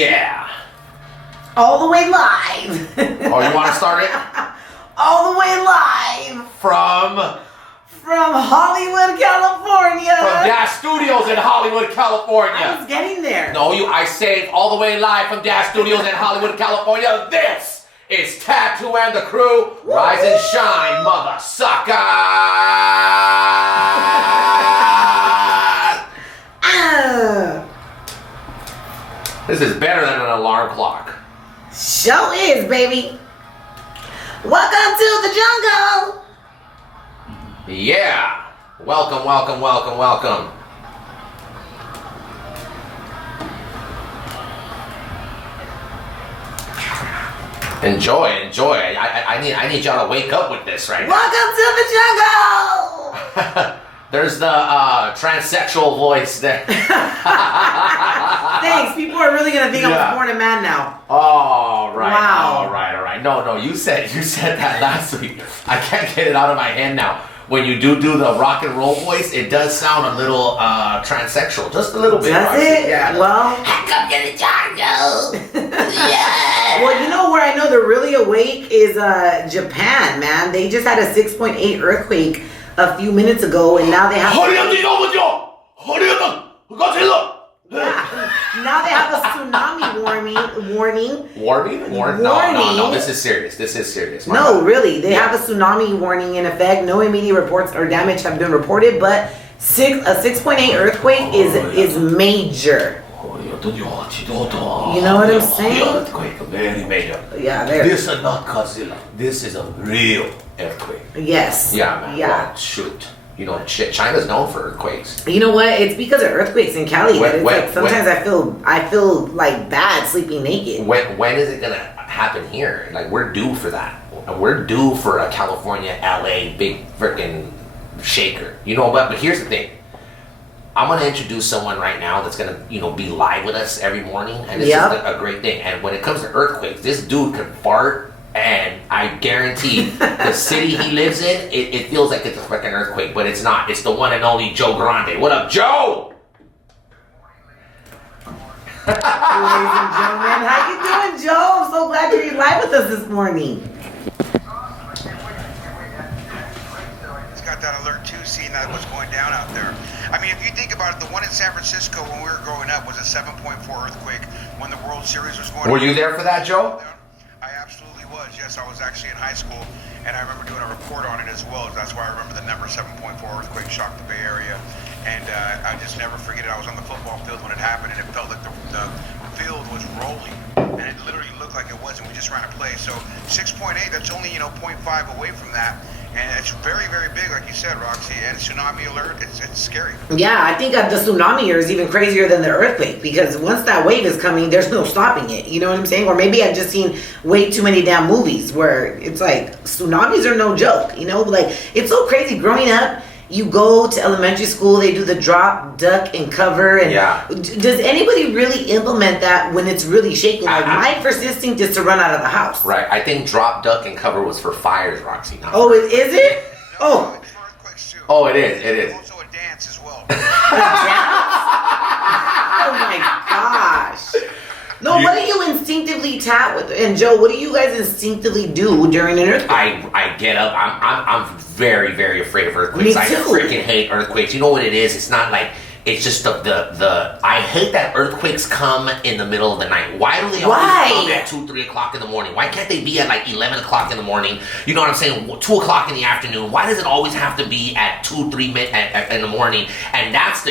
yeah. All the way live. Oh, you want to start it? All the way live. From Hollywood, California. From Dash Studios in Hollywood, California. I was getting there. No, I say all the way live from Dash Studios in Hollywood, California. This is Tattandthecrew. Rise and shine, mother sucker. This is better than an alarm clock. Show is, baby. Welcome to the jungle. Yeah. Welcome, welcome, welcome, welcome. Enjoy. I need y'all to wake up with this right now. Welcome to the jungle. There's the transsexual voice there. Thanks. People are really gonna think I was born a man now. Oh, right. Wow. All right. No. You said that last week. I can't get it out of my head now. When you do the rock and roll voice, it does sound a little transsexual, just a little bit. Does it? Yeah. Well, come get it, jungle. Yeah. Well, you know where I know they're really awake is Japan, man. They just had a 6.8 earthquake a few minutes ago, and now they have. Now they have a tsunami warning. Warning? No. This is serious. No, really. They have a tsunami warning in effect. No immediate reports or damage have been reported, but a 6.8 earthquake is major. You know what I'm saying? Earthquake, very major. Yeah, there. This is not Godzilla. This is a real earthquake. Yes. Yeah, man. Yeah. Well, shoot. You know, China's known for earthquakes. You know what? It's because of earthquakes in Cali. Sometimes I feel like bad sleeping naked. When is it gonna happen here? Like, we're due for that. We're due for a California, LA, big freaking shaker. You know, but here's the thing. I'm gonna introduce someone right now that's gonna, be live with us every morning, and it's just a great thing. And when it comes to earthquakes, this dude can fart. And I guarantee the city he lives in, it feels like it's a freaking earthquake, but it's not. It's the one and only Joe Grande. What up, Joe? Ladies and gentlemen, how you doing, Joe? I'm so glad you're live with us this morning. It's got that alert too, seeing that what's going down out there. I mean, if you think about it, the one in San Francisco when we were growing up was a 7.4 earthquake when the World Series was going on. Were you there for that, Joe? I absolutely was. Yes, I was actually in high school, and I remember doing a report on it as well. That's why I remember the number 7.4 earthquake shocked the Bay Area, and I just never forget it. I was on the football field when it happened, and it felt like the field was rolling, and it literally looked like it was, and we just ran a play. So 6.8, that's only 0.5 away from that. And it's very, very big, like you said, RaqC. And tsunami alert, it's scary. Yeah, I think the tsunami is even crazier than the earthquake, because once that wave is coming, there's no stopping it. You know what I'm saying? Or maybe I've just seen way too many damn movies where it's like tsunamis are no joke. Like it's so crazy. Growing up, you go to elementary school, they do the drop, duck, and cover. And does anybody really implement that when it's really shaking? Like my first instinct is to run out of the house. Right. I think drop, duck, and cover was for fires, RaqC. Oh, is it? No, it's for earthquakes too. Oh, it is. It is. Also a dance as well. A dance? Oh my gosh. No, what do you instinctively tap with? And Joe, what do you guys instinctively do during an earthquake? I get up. I'm very, very afraid of earthquakes. Me too. I freaking hate earthquakes. You know what it is? It's not like, it's just the I hate that earthquakes come in the middle of the night. Why do they always come at 2, 3 o'clock in the morning? Why can't they be at like 11 o'clock in the morning? You know what I'm saying? 2 o'clock in the afternoon. Why does it always have to be at 2, 3 in the morning? And that's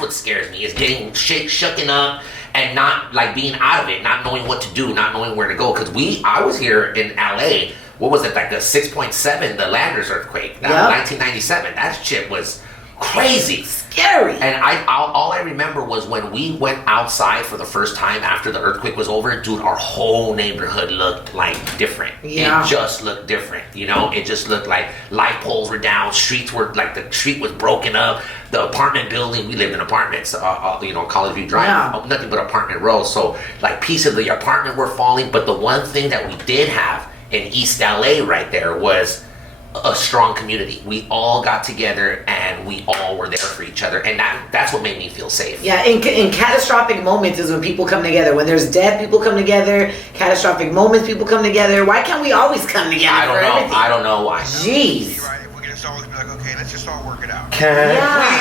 what scares me, is getting shooken up and not like being out of it, not knowing what to do, not knowing where to go. Because I was here in LA. What was it, like the 6.7, the Landers earthquake, 1997? That shit was crazy, scary. And all I remember was when we went outside for the first time after the earthquake was over, dude, our whole neighborhood looked like different. Yeah. It just looked different, It just looked like light poles were down, streets were like, the street was broken up. The apartment building, we lived in apartments, College View Drive, nothing but apartment rows. So like pieces of the apartment were falling. But the one thing that we did have in East LA right there was a strong community. We all got together and we all were there for each other, and that's what made me feel safe. Yeah, in catastrophic moments is when people come together. When there's death, people come together. Catastrophic moments, people come together. Why can't we always come together? I don't know why. Jeez. You're right. If we could just always be like, okay, let's just all work it out. Can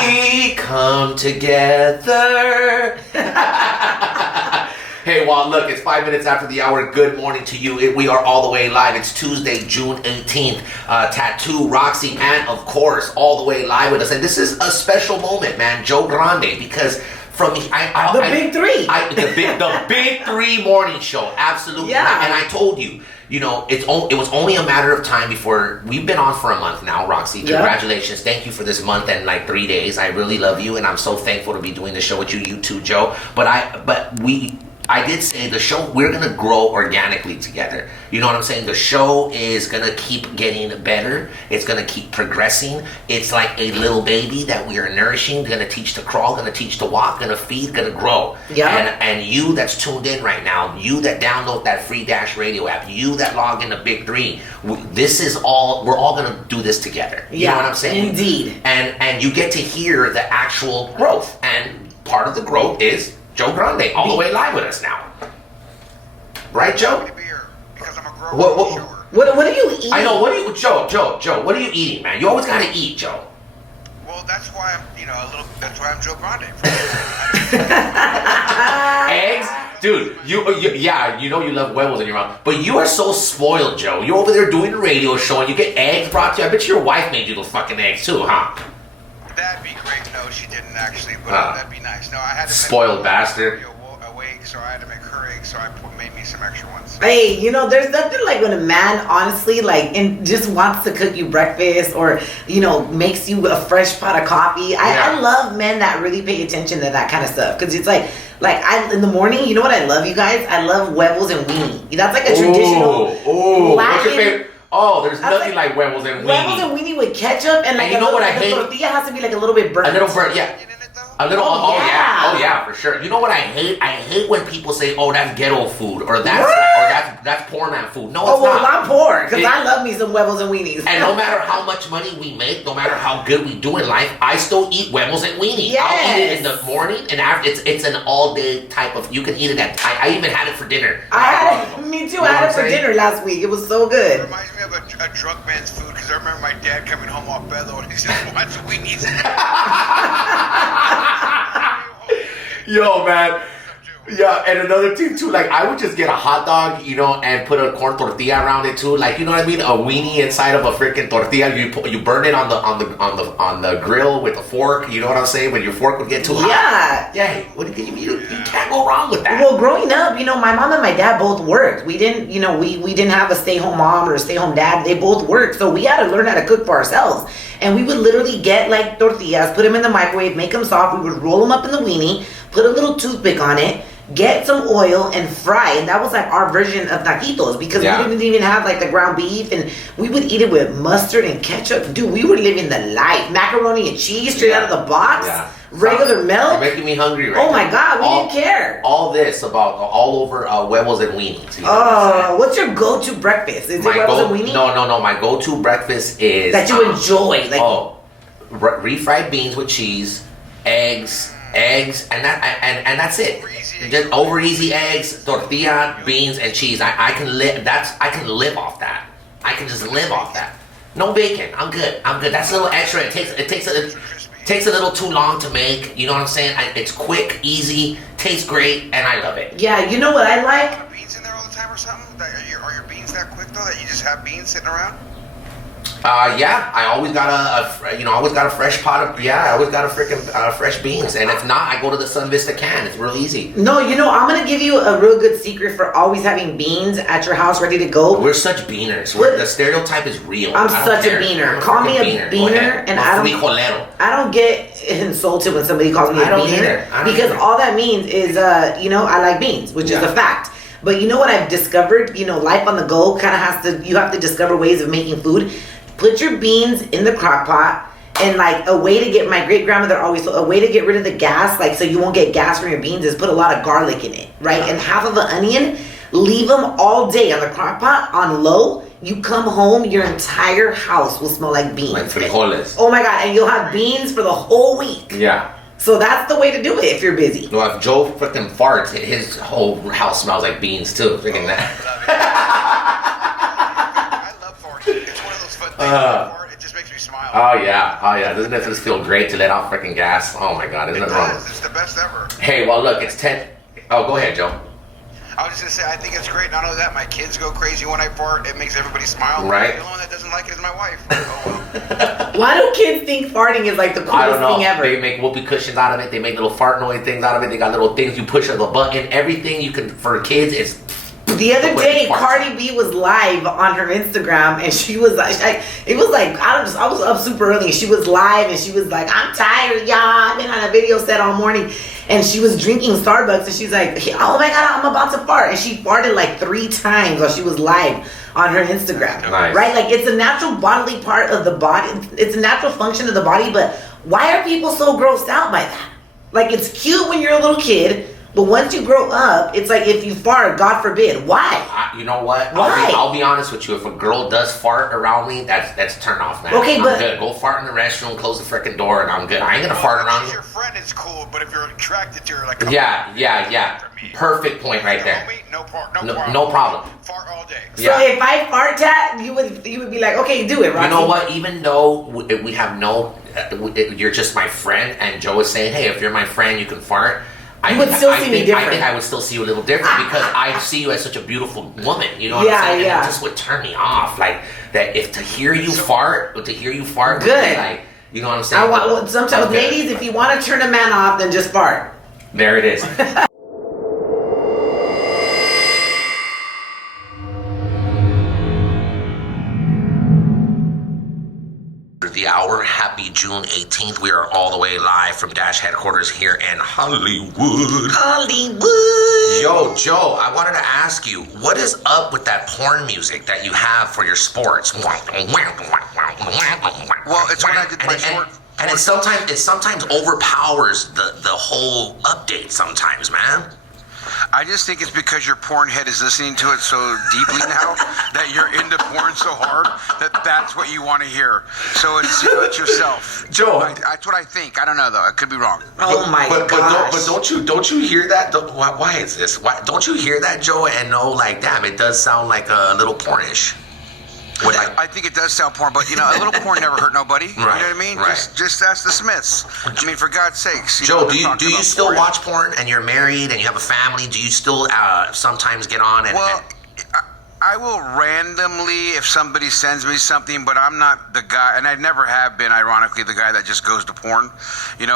we come together? Hey, well, look, it's 5 minutes after the hour. Good morning to you. We are all the way live. It's Tuesday, June 18th. Tattoo, RaqC, and of course, all the way live with us. And this is a special moment, man. Joe Grande, because from the big three. The big three morning show. Absolutely. Yeah. And I told you, you know, it was only a matter of time before we've been on for a month now, RaqC. Congratulations. Thank you for this month and like 3 days. I really love you, and I'm so thankful to be doing the show with you. You too, Joe. I did say the show, we're going to grow organically together. You know what I'm saying? The show is going to keep getting better. It's going to keep progressing. It's like a little baby that we are nourishing, going to teach to crawl, going to teach to walk, going to feed, going to grow. Yeah. And you that's tuned in right now, you that download that free Dash Radio app, you that log in to Big Three, we're all going to do this together. You know what I'm saying? Indeed. And you get to hear the actual growth. And part of the growth is Joe Grande, all the way live with us now. Right, Joe? Because I'm a grower. What are you eating? I know. Joe, what are you eating, man? You always got to eat, Joe. Well, that's why that's why I'm Joe Grande. Eggs? Dude, you know you love huevos in your mouth, but you are so spoiled, Joe. You're over there doing a radio show and you get eggs brought to you. I bet your wife made you the fucking eggs too, huh? That'd be great. No, she didn't actually, but that'd be nice. No, I had to spoiled bastard. Awake, so I had to make her eggs, so I made me some extra ones. Hey, you know, there's nothing like when a man honestly just wants to cook you breakfast or, you know, makes you a fresh pot of coffee. I love men that really pay attention to that kind of stuff, because it's like in the morning, you know what I love, you guys? I love huevos and weenie. That's like a traditional Latin. What's your favorite? Oh, there's nothing like huevos and weenie. Huevos and weenie with ketchup and like you know what I hate? The tortilla has to be like a little bit burnt. A little burnt, yeah. A little, oh yeah, for sure. You know what I hate? I hate when people say, "Oh, that's ghetto food," or that's poor man food. No, it's not. I'm poor because I love me some huevos and weenies. And no matter how much money we make, no matter how good we do in life, I still eat huevos and weenies. Yes. I'll eat it in the morning, and after it's an all day type of. You can eat it at. I even had it for dinner. Me too. I had it for dinner last week. It was so good. It reminds me of a drunk man's food, because I remember my dad coming home off Bello and he said, "What's weenies?" Yo, man. Yeah, and another thing too, like I would just get a hot dog, you know, and put a corn tortilla around it too, like, you know what I mean, a weenie inside of a freaking tortilla. You burn it on the grill with a fork. You know what I'm saying? When your fork would get too hot. Yeah. You can't go wrong with that. Well, growing up, you know, my mom and my dad both worked. We didn't, you know, we didn't have a stay-home mom or a stay-home dad. They both worked, so we had to learn how to cook for ourselves. And we would literally get like tortillas, put them in the microwave, make them soft. We would roll them up in the weenie, put a little toothpick on it, get some oil and fry. And that was like our version of taquitos, because we didn't even have like the ground beef, and we would eat it with mustard and ketchup. Dude, we were living the life. Macaroni and cheese straight out of the box. Yeah. Regular milk. You're making me hungry right now. Oh my God, we didn't care. All this about all over huevos and weenies. You know what's your go-to breakfast? Is it huevos and weenies? No. My go-to breakfast is that you enjoy. Like refried beans with cheese, eggs, and that's it. Just over easy eggs, tortilla, beans, and cheese. I can live off that. I can just live off that. No bacon. I'm good. That's a little extra. It takes a little too long to make. You know what I'm saying? It's quick, easy, tastes great, and I love it. Yeah, you know what I like? Beans in there all the time or something? Are your beans that quick though, that you just have beans sitting around? Yeah, I always got a fresh pot of, I always got a freaking fresh beans. And if not, I go to the Sun Vista can. It's real easy. No, you know, I'm going to give you a real good secret for always having beans at your house ready to go. We're such beaners. The stereotype is real. I'm such a beaner. Call me a beaner, and I don't get insulted when somebody calls me a beaner. Because all that means is, I like beans, which is a fact. But you know what I've discovered? You know, life on the go kind of you have to discover ways of making food. Put your beans in the crock pot, and like a way to get, my great grandmother always told, a way to get rid of the gas, like so you won't get gas from your beans, is put a lot of garlic in it, right? And half of an onion, leave them all day on the crock pot on low, you come home, your entire house will smell like beans. Like frijoles. Oh my God, and you'll have beans for the whole week. Yeah. So that's the way to do it if you're busy. No, if Joe freaking farts, his whole house smells like beans too. Freaking that. I love farting. It's one of those fun things. It just makes me smile. Oh yeah. Doesn't it just feel great to let off freaking gas? Oh my God, isn't it wrong? It's the best ever. Hey, well look, it's 10. Oh, go ahead, Joe. I was just gonna say, I think it's great. Not only that, my kids go crazy when I fart. It makes everybody smile. Right. The only one that doesn't like it is my wife. Oh, well. Why do kids think farting is like the I don't coolest know. thing ever? They make whoopee cushions out of it. They make little fart noise things out of it. They got little things you push on the button. Everything you can for kids is. The other day, Cardi B was live on her Instagram, and she was like, it was like, I was up super early, and she was live, and she was like, I'm tired, y'all. I've been on a video set all morning, and she was drinking Starbucks, and she's like, oh my God, I'm about to fart, and she farted like 3 times while she was live on her Instagram. Nice. Right? Like, it's a natural bodily part of the body. It's a natural function of the body, but why are people so grossed out by that? Like, it's cute when you're a little kid, but once you grow up, it's like if you fart, God forbid. Why? You know what? Why? I'll be honest with you. If a girl does fart around me, that's turn off, man. Okay, I'm but good. Go fart in the restroom, close the freaking door, and I'm good. I ain't gonna fart around If you. your friend is cool, but if you're attracted to her, like Yeah. Perfect point right there. Homie, no problem. Fart all day. so Yeah. if I fart tat, you would be like, okay, do it, right? You know what? Even though we have you're just my friend, and Joe is saying, hey, if you're my friend, you can fart. You would still see me different. I think I would still see you a little different because I see you as such a beautiful woman. You know what I'm saying? Yeah. And it just would turn me off. Like that, if to hear you fart, would good. be like, you know what I'm saying? Sometimes, ladies, if you want to turn a man off, then just fart. There it is. The hour. Happy June 18th. We are all the way live from Dash headquarters here in Hollywood. Yo, Joe, I wanted to ask you, what is up with that porn music that you have for your sports? Well, it's when I did my short. And it sometimes overpowers the whole update sometimes, man. I just think it's because your porn head is listening to it so deeply now that you're into porn so hard that's what you want to hear. So it's yourself. Joe, that's what I think. I don't know though. I could be wrong. But don't you hear that? Why is this? Don't you hear that, Joe? And know, like, damn, it does sound like a little pornish. I think it does sound porn, but a little porn never hurt nobody. Right, you know what I mean? Right. Just ask the Smiths. I mean, for God's sakes. Joe, do you still watch porn? And you're married and you have a family. Do you still sometimes get on and? Well, I will randomly if somebody sends me something, but I'm not the guy, and I never have been, ironically, the guy that just goes to porn,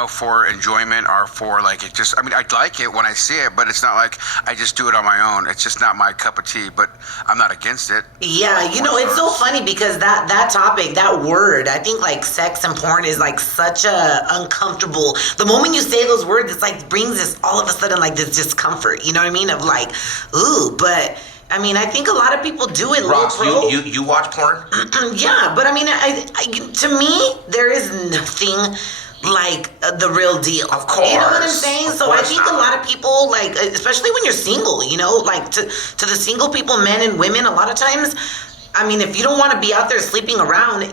for enjoyment or for like it just. I mean, I like it when I see it, but it's not like I just do it on my own. It's just not my cup of tea, but I'm not against it. Yeah, it's so funny because that topic, that word, I think like sex and porn is like such a uncomfortable. The moment you say those words, it's like brings this all of a sudden like this discomfort. You know what I mean? Of like, ooh, but. I mean, I think a lot of people do it. Ross, you watch porn? Yeah, but I mean, to me, there is nothing like the real deal. Of course. You know what I'm saying? So I think a lot of people, like, especially when you're single, like to the single people, men and women, a lot of times, I mean, if you don't want to be out there sleeping around,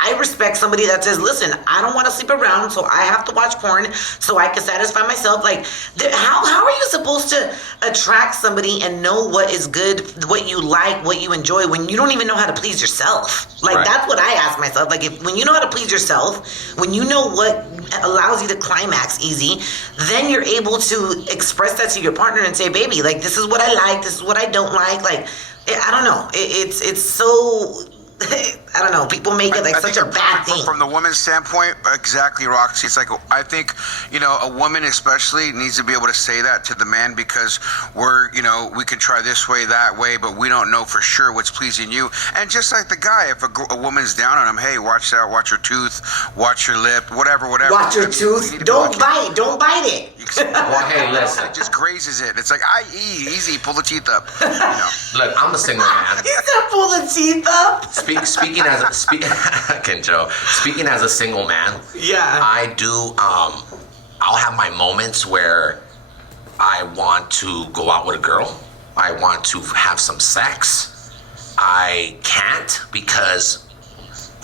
I respect somebody that says, listen, I don't want to sleep around, so I have to watch porn so I can satisfy myself. Like, how are you supposed to attract somebody and know what is good, what you like, what you enjoy, when you don't even know how to please yourself? Like, That's what I ask myself. Like, when you know how to please yourself, when you know what allows you to climax easy, then you're able to express that to your partner and say, baby, like, this is what I like, this is what I don't like, I don't know. It's so I don't know. People make it like such a bad thing. From the woman's standpoint, exactly, RaqC. It's like, I think, a woman especially needs to be able to say that to the man because we can try this way, that way, but we don't know for sure what's pleasing you. And just like the guy, if a woman's down on him, hey, watch that, watch your tooth, watch your lip, whatever. Watch your tooth. Don't bite it. Well, hey, listen. It just grazes it. It's like, easy, pull the teeth up. Look, I'm a single man. He said pull the teeth up. Speaking as a single man, yeah, I do. I'll have my moments where I want to go out with a girl. I want to have some sex. I can't because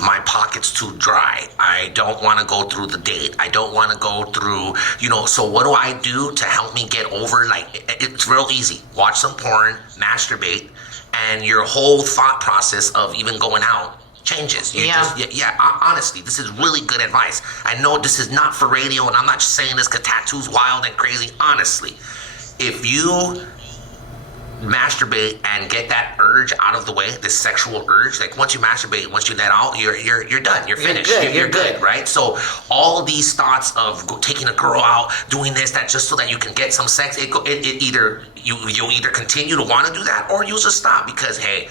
my pocket's too dry. I don't want to go through the date. I don't want to go through, so what do I do to help me get over? Like, it's real easy. Watch some porn, masturbate, and your whole thought process of even going out changes. Honestly, this is really good advice. I know this is not for radio, and I'm not just saying this because tattoo's wild and crazy. Honestly, if you masturbate and get that urge out of the way, this sexual urge, like once you masturbate, once you let out, you're done, you're finished, you're good, right? So all of these thoughts of taking a girl out, doing this, that, just so that you can get some sex, you'll either continue to want to do that, or you'll just stop because, hey,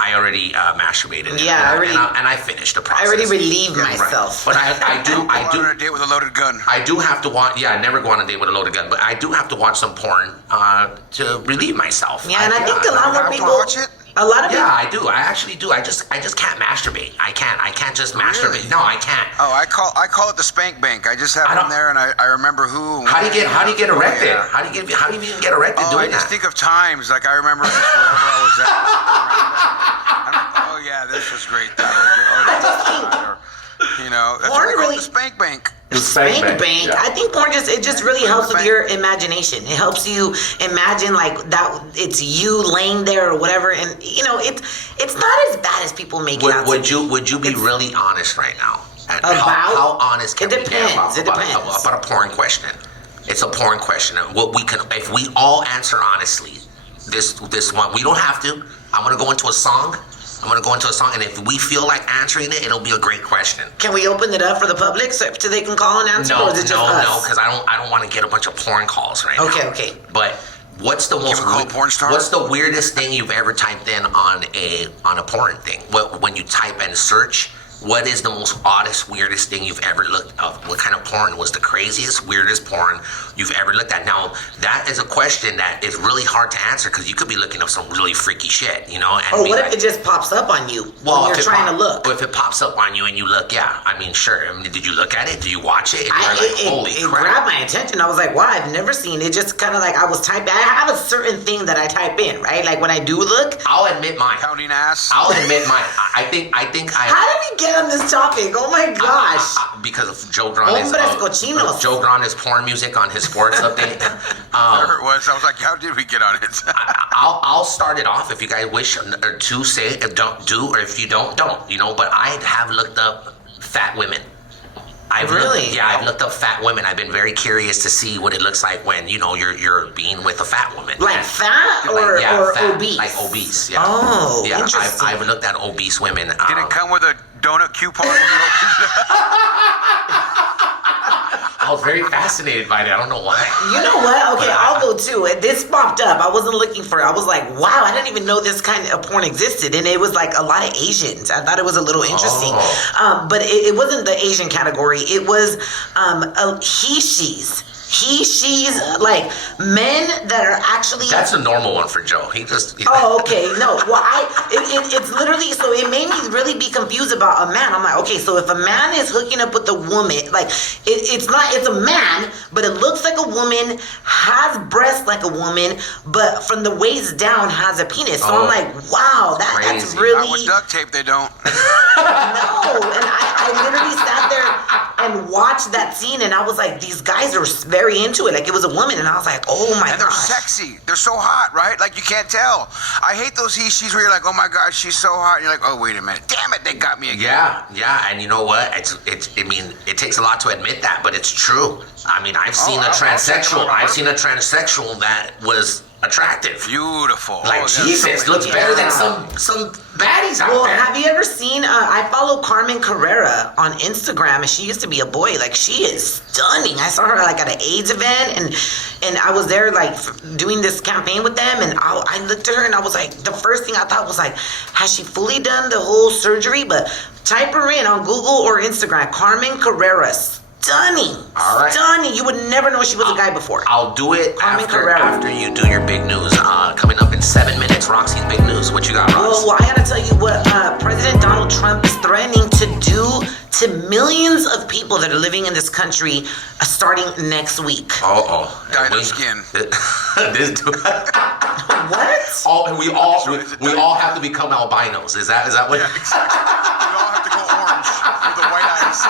I already masturbated. Yeah, and I finished the process. I already relieved myself. But I do. Go on a date with a loaded gun. I do have to watch. Yeah, I never go on a date with a loaded gun. But I do have to watch some porn to relieve myself. Yeah, and I think a lot more people. Watch it? A lot of people. Yeah, I do. I actually do. I just can't masturbate. I can't just masturbate. No, I can't. Oh, I call it the spank bank. I just have one there, and I remember who. How do you get erected? Yeah. How do you even get erected doing that? I just think of times. Like I remember just wherever I was at. Oh yeah, this was great. That was good. That's porn what really the spank bank. The spank bank. Yeah. I think porn just really helps with your imagination. It helps you imagine like that it's you laying there or whatever, and it's not as bad as people make it out. Would you be really honest right now? About how honest can it depends. we be about a porn question? It's a porn question. What we can, if we all answer honestly, this one we don't have to. I'm gonna go into a song. And if we feel like answering it, it'll be a great question. Can we open it up for the public so they can call and answer? No, or is it just us? No, because I don't want to get a bunch of porn calls right now. Okay. But what's the what's the weirdest thing you've ever typed in on a porn thing? When you type and search, what is the most oddest, weirdest thing you've ever looked at? What kind of porn was the craziest, weirdest porn you've ever looked at? Now, that is a question that is really hard to answer because you could be looking up some really freaky shit, And what if it just pops up on you when you're trying to look? Well, if it pops up on you and you look, yeah. I mean, sure. I mean, did you look at it? Did you watch it? It grabbed my attention. I was like, wow, I've never seen it. Just kind of like I was typing. I have a certain thing that I type in, right? Like when I do look. I'll admit mine. Counting ass. I'll admit mine. I think I. How did we get on this topic? Oh my gosh! Because of Joe Grande's porn music on his sports update. There it was. I was like, how did we get on it? I'll start it off if you guys wish to say it, don't do, or if you don't. But I have looked up fat women. I've looked up fat women. I've been very curious to see what it looks like when you're being with a fat woman. Like fat or fat, obese? Like obese. Yeah. Oh, yeah. Interesting. I've looked at obese women. Did it come with a donut coupon when you opened it? I was very fascinated by it. I don't know why. You know what? Okay, I'll go too. This popped up. I wasn't looking for it. I was like, wow, I didn't even know this kind of porn existed. And it was like a lot of Asians. I thought it was a little interesting. But it wasn't the Asian category. It was he-she's. She's like men that are actually. That's a normal one for Joe. Oh, okay. No, well, it's literally, so it made me really be confused about a man. I'm like, okay, so if a man is hooking up with a woman, like it's a man, but it looks like a woman, has breasts like a woman, but from the waist down has a penis. So I'm like, wow, that's really. Not with duct tape, they don't. No, and I literally sat there and watched that scene, and I was like, these guys are very into it. Like it was a woman, and I was like, oh my god. And they're sexy. They're so hot, right? Like you can't tell. I hate those he-she's where you're like, oh my god, she's so hot. And you're like, oh wait a minute, damn it, they got me again. Yeah. And you know what? I mean, it takes a lot to admit that, but it's true. I mean, I've seen a transsexual. I've seen a transsexual that was attractive. Beautiful. Like Jesus, looks better than some baddies out there. Well, have you ever seen? I follow Carmen Carrera on Instagram, and she used to be a boy. Like she is stunning. I saw her like at an AIDS event, and I was there like doing this campaign with them, and I looked at her and I was like, the first thing I thought was like, has she fully done the whole surgery? But type her in on Google or Instagram, Carmen Carrera. Stunning. All right. Stunning. You would never know she was a guy before. I'll do it Carmen after you do your big news. Coming up in 7 minutes, RaqC's big news. What you got, Rox? Well, I gotta tell you what President Donald Trump is threatening to do to millions of people that are living in this country starting next week. Dye their skin. This dude. What? We all have to become albinos. Is that what? Yeah, exactly. We all have to go orange with the white eyes.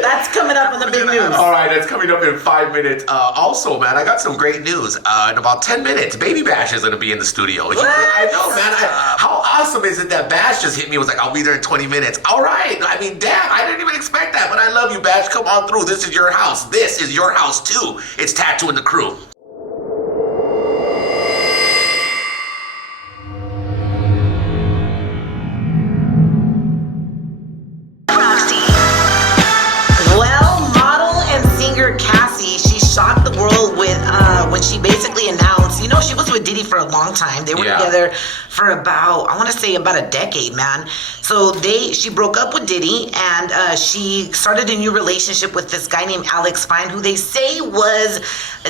That's coming up in the big news. All right, that's coming up in 5 minutes. Also, man, I got some great news. In about 10 minutes, Baby Bash is going to be in the studio. What? I know, man. How awesome is it that Bash just hit me? It was like, I'll be there in 20 minutes. All right. I mean, damn, I didn't even expect that, but I love you, Bash. Come on through. This is your house. This is your house, too. It's Tattooing the Crew. Shocked the world with when she basically announced, she was with Diddy for a long time. They were together for about a decade, man. So she broke up with Diddy and she started a new relationship with this guy named Alex Fine, who they say was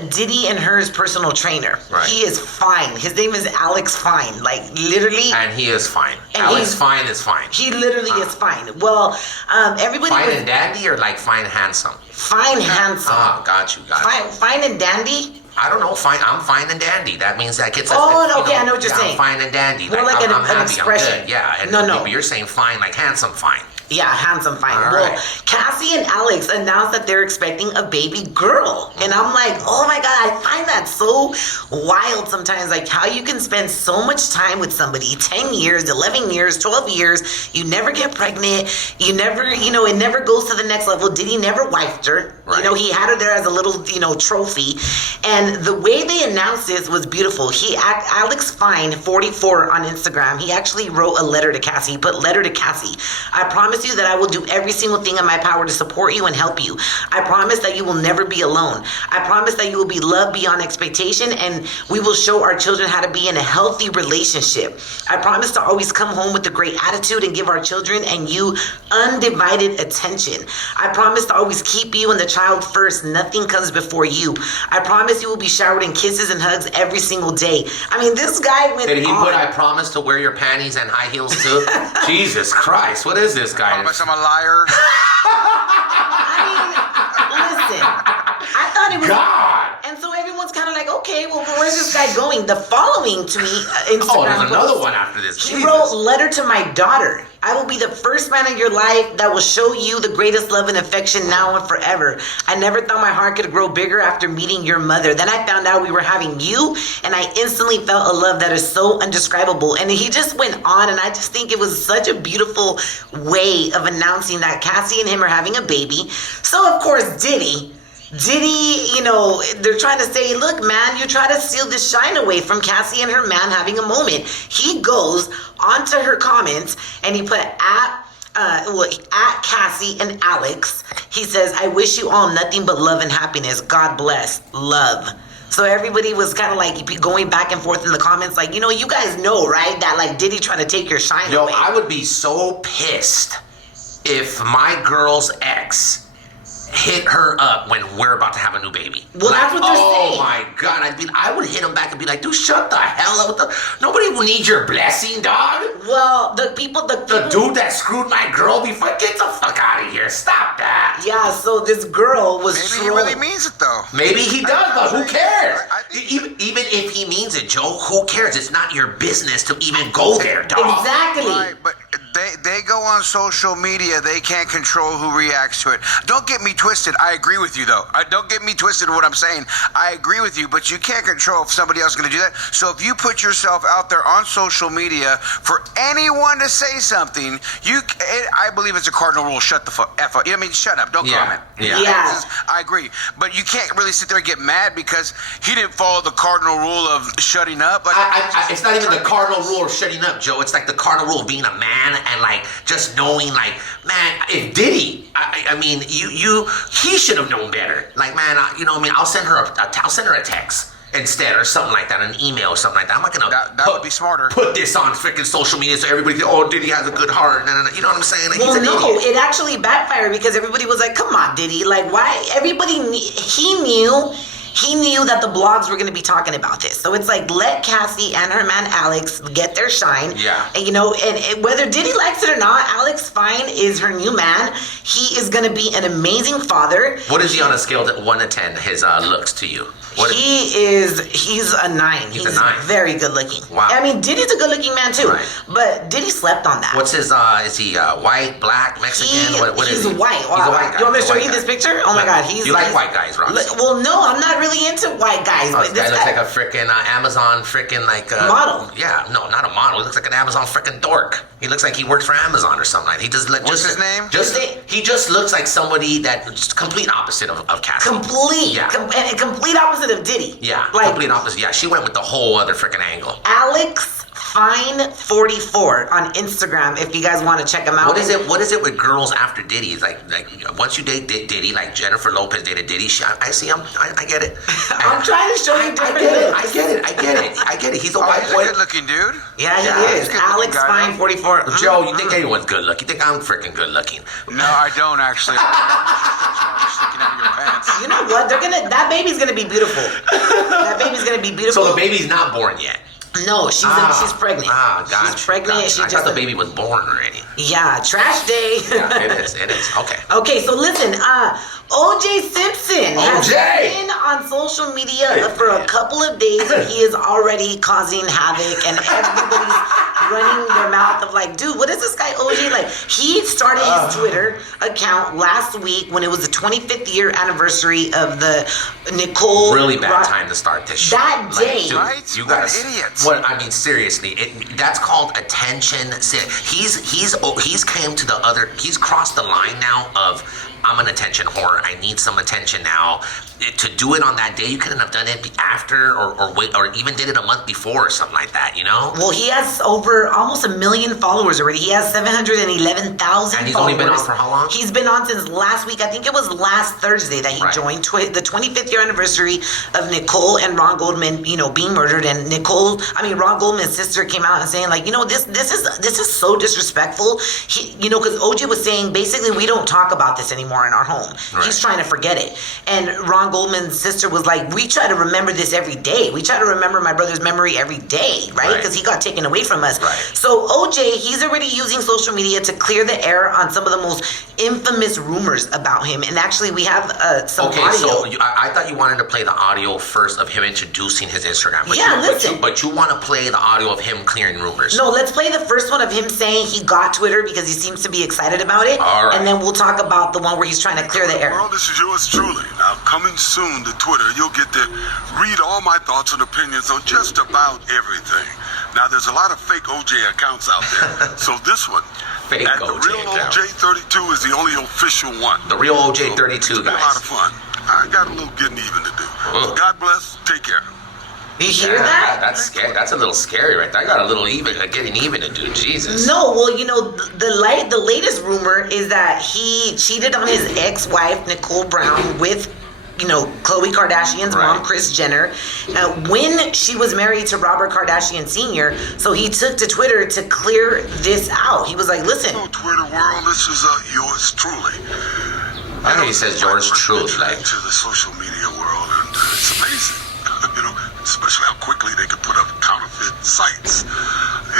Diddy and her's personal trainer. Right. He is fine. His name is Alex Fine, like literally. And he is fine. Alex Fine is fine. He literally is fine. Well, everybody fine and dandy or like fine handsome? Fine handsome. Ah, got you. Fine and dandy? I don't know. Fine. I'm fine and dandy. That means that gets. Okay, I know what you're saying. I'm fine and dandy. More like I'm an happy. expression. I'm good. Yeah. And No. You're saying fine, like handsome fine. Yeah, handsome fine. All well, right. Cassie and Alex announced that they're expecting a baby girl. And I'm like, oh my God, I find that so wild sometimes. Like how you can spend so much time with somebody, 10 years, 11 years, 12 years, you never get pregnant, you never, it never goes to the next level. Diddy never wifed her. Right. He had her there as a little, trophy. And the way they announced this was beautiful. Alex Fine, 44 on Instagram, he actually wrote a letter to Cassie. He put letter to Cassie. I promise you that I will do every single thing in my power to support you and help you. I promise that you will never be alone. I promise that you will be loved beyond expectation and we will show our children how to be in a healthy relationship. I promise to always come home with a great attitude and give our children and you undivided attention. I promise to always keep you and the child first. Nothing comes before you. I promise you will be showered in kisses and hugs every single day. I mean, this guy went Did he on. put, I promise to wear your panties and high heels too? Jesus Christ, what is this guy? I promise I'm a liar. Listen, I thought it was God. And so everyone's kind of like, okay, well, where's this guy going? The following tweet, Instagram there's another post, one after this. He Jesus. wrote, letter to my daughter. I will be the first man in your life that will show you the greatest love and affection now and forever. I never thought my heart could grow bigger after meeting your mother. Then I found out we were having you, and I instantly felt a love that is so indescribable. And he just went on, and I just think it was such a beautiful way of announcing that Cassie and him are having a baby. So, of course, Diddy, they're trying to say, look, man, you try to steal the shine away from Cassie and her man having a moment. He goes onto her comments and he put at Cassie and Alex. He says, I wish you all nothing but love and happiness. God bless. Love. So everybody was kind of like going back and forth in the comments like, you guys know, right? That like Diddy trying to take your shine away. I would be so pissed if my girl's ex hit her up when we're about to have a new baby. Well, that's what they're saying. Oh my God! I would hit him back and be like, "Dude, shut the hell up! Nobody will need your blessing, dog." Well, the dude that screwed my girl before, get the fuck out of here! Stop that! Yeah. So this girl was. Maybe he really means it though. Maybe he does, but who cares? I think even if he means it, Joe, who cares? It's not your business to even go there, dog. Exactly. Right, but they go on social media. They can't control who reacts to it. Don't get me twisted. I agree with you, though. Don't get me twisted in what I'm saying. I agree with you, but you can't control if somebody else is going to do that. So if you put yourself out there on social media for anyone to say something, I believe it's a cardinal rule. Shut the F up. Shut up. Don't comment. Yeah. I agree. But you can't really sit there and get mad because he didn't follow the cardinal rule of shutting up. Like, it's not even the cardinal rule of shutting up, Joe. It's like the cardinal rule of being a man and like just knowing, like, man, if Diddy, he should have known better. Like, man, I'll send her a text instead, or something like that, an email or something like that. I'm not gonna That would be smarter. Put this on freaking social media so everybody thinks, oh, Diddy has a good heart. No. You know what I'm saying? Like, Well, he's an no, idiot. it actually backfired because everybody was like, "Come on, Diddy! Like, why?" He knew that the blogs were going to be talking about this. So it's like, let Cassie and her man Alex get their shine. Yeah. And, and whether Diddy likes it or not, Alex Fine is her new man. He is going to be an amazing father. What is he on a scale of 1 to 10, his looks to you? He's a 9. He's a 9. Very good looking. Wow. I mean, Diddy's a good looking man too. Right. But Diddy slept on that. What's his, is he white, black, Mexican? What is he's he? white. He's a white guy. You want me to show you guy. this picture? Oh my God. You like white guys, Rox? Well, no, I'm not really into white guys. Oh, But this guy looks like a freaking Amazon freaking like model. Yeah, no, not a model. He looks like an Amazon freaking dork. He looks like he works for Amazon or something. He just What's his name? He just looks like somebody that's complete opposite of Cassie. Complete. Yeah. And complete opposite of Diddy. Yeah, Like, complete opposite. Yeah, she went with the whole other freaking angle. Alex Fine 44 on Instagram if you guys want to check him out. What is it with girls after Diddy? It's like once you date Diddy, like Jennifer Lopez dated Diddy. I see him. I get it. I'm trying to show you different I get it. He's a white He's a boy. good looking dude. Yeah, he is. He's a good-looking Alex guy, Fine though. 44. Joe, you think anyone's good looking? You think I'm freaking good looking? No, I don't actually. Sticking out of your pants. You know what? That baby's gonna be beautiful. That baby's gonna be beautiful. So the baby's not born yet. No, she's pregnant. Gotcha. She's pregnant. Gotcha. She I just thought the baby was born already. Yeah, trash day. Yeah, it is. Okay. Okay, so listen, O.J. Simpson has O.J. been on social media for a couple of days and he is already causing havoc and everybody's running their mouth of like, dude, what is this guy O.J.? Like, he started his Twitter account last week when it was the 25th year anniversary of the Nicole. Really bad time to start this shit. That day. Dude, Right? you What guys. idiots. What I mean, seriously, that's called attention. He's came to the other. He's crossed the line now of I'm an attention whore. I need some attention now. To do it on that day, you couldn't have done it after or wait or even did it a month before or something like that. You know. Well, he has over almost 1 million followers already. He has 711,000 followers. And he's only been on for how long? He's been on since last week. I think it was last Thursday that he joined the 25th year anniversary of Nicole and Ron Goldman, being murdered. And Ron Goldman's sister came out and saying like, this is so disrespectful. Because OJ was saying basically we don't talk about this anymore in our home. Right. He's trying to forget it. And Ron Goldman's sister was like, we try to remember this every day. We try to remember my brother's memory every day, right? Because he got taken away from us. Right. So OJ, he's already using social media to clear the air on some of the most infamous rumors about him. And actually, we have some audio. Okay, so I thought you wanted to play the audio first of him introducing his Instagram. But you want to play the audio of him clearing rumors. No, let's play the first one of him saying he got Twitter because he seems to be excited about it. All right. And then we'll talk about the one where he's trying to clear the air. Well, this is yours truly. Now, coming soon to Twitter, you'll get to read all my thoughts and opinions on just about everything. Now, there's a lot of fake OJ accounts out there. So this one, Fake at the OJ real account. OJ32 is the only official one. The real So, OJ32, it's been a lot guys. of fun. I got a little getting even to do. So God bless. Take care. You hear that? That's scary. That's a little scary, right there. I got a little getting even to do. Jesus. No, well, the latest rumor is that he cheated on his ex-wife, Nicole Brown, with Khloe Kardashian's mom, Kris Jenner, when she was married to Robert Kardashian Sr. So he took to Twitter to clear this out. He was like, listen. Hello, Twitter world. This is yours truly. I think he says yours truly, like. To the social media world, and it's amazing. Especially how quickly they can put up counterfeit sites.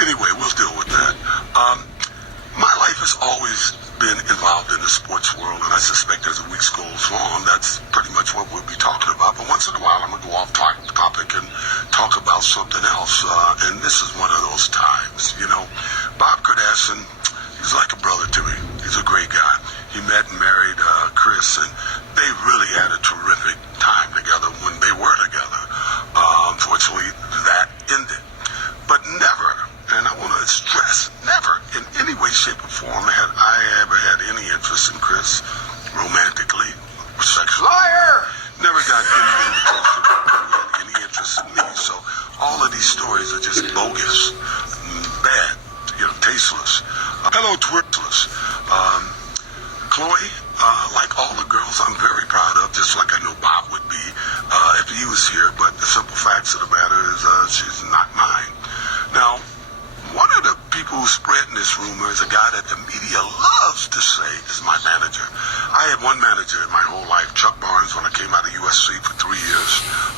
Anyway, we'll deal with that. My life has always been involved in the sports world, and I suspect as the weeks goes on, that's pretty much what we'll be talking about. But once in a while, I'm going to go off topic and talk about something else, and this is one of those times. Bob Kardashian, he's like a brother to me. He's a great guy. He met and married Kris, and they really had a terrific time together when they were together. Unfortunately, that ended. But never, and I want to stress, never in any way, shape, or form had I ever had any interest in Kris romantically or sexually. Liar! Never got any interest in me. So all of these stories are just bogus, bad, tasteless. Hello, Twitterless. Khloe, like all the girls, I'm very proud of, just like I know Bob would be if he was here. But the simple facts of the matter is she's not mine. Now, one of the people who's spreading this rumor is a guy that the media loves to say is my manager. I had one manager in my whole life, Chuck Barnes, when I came out of USC for 3 years.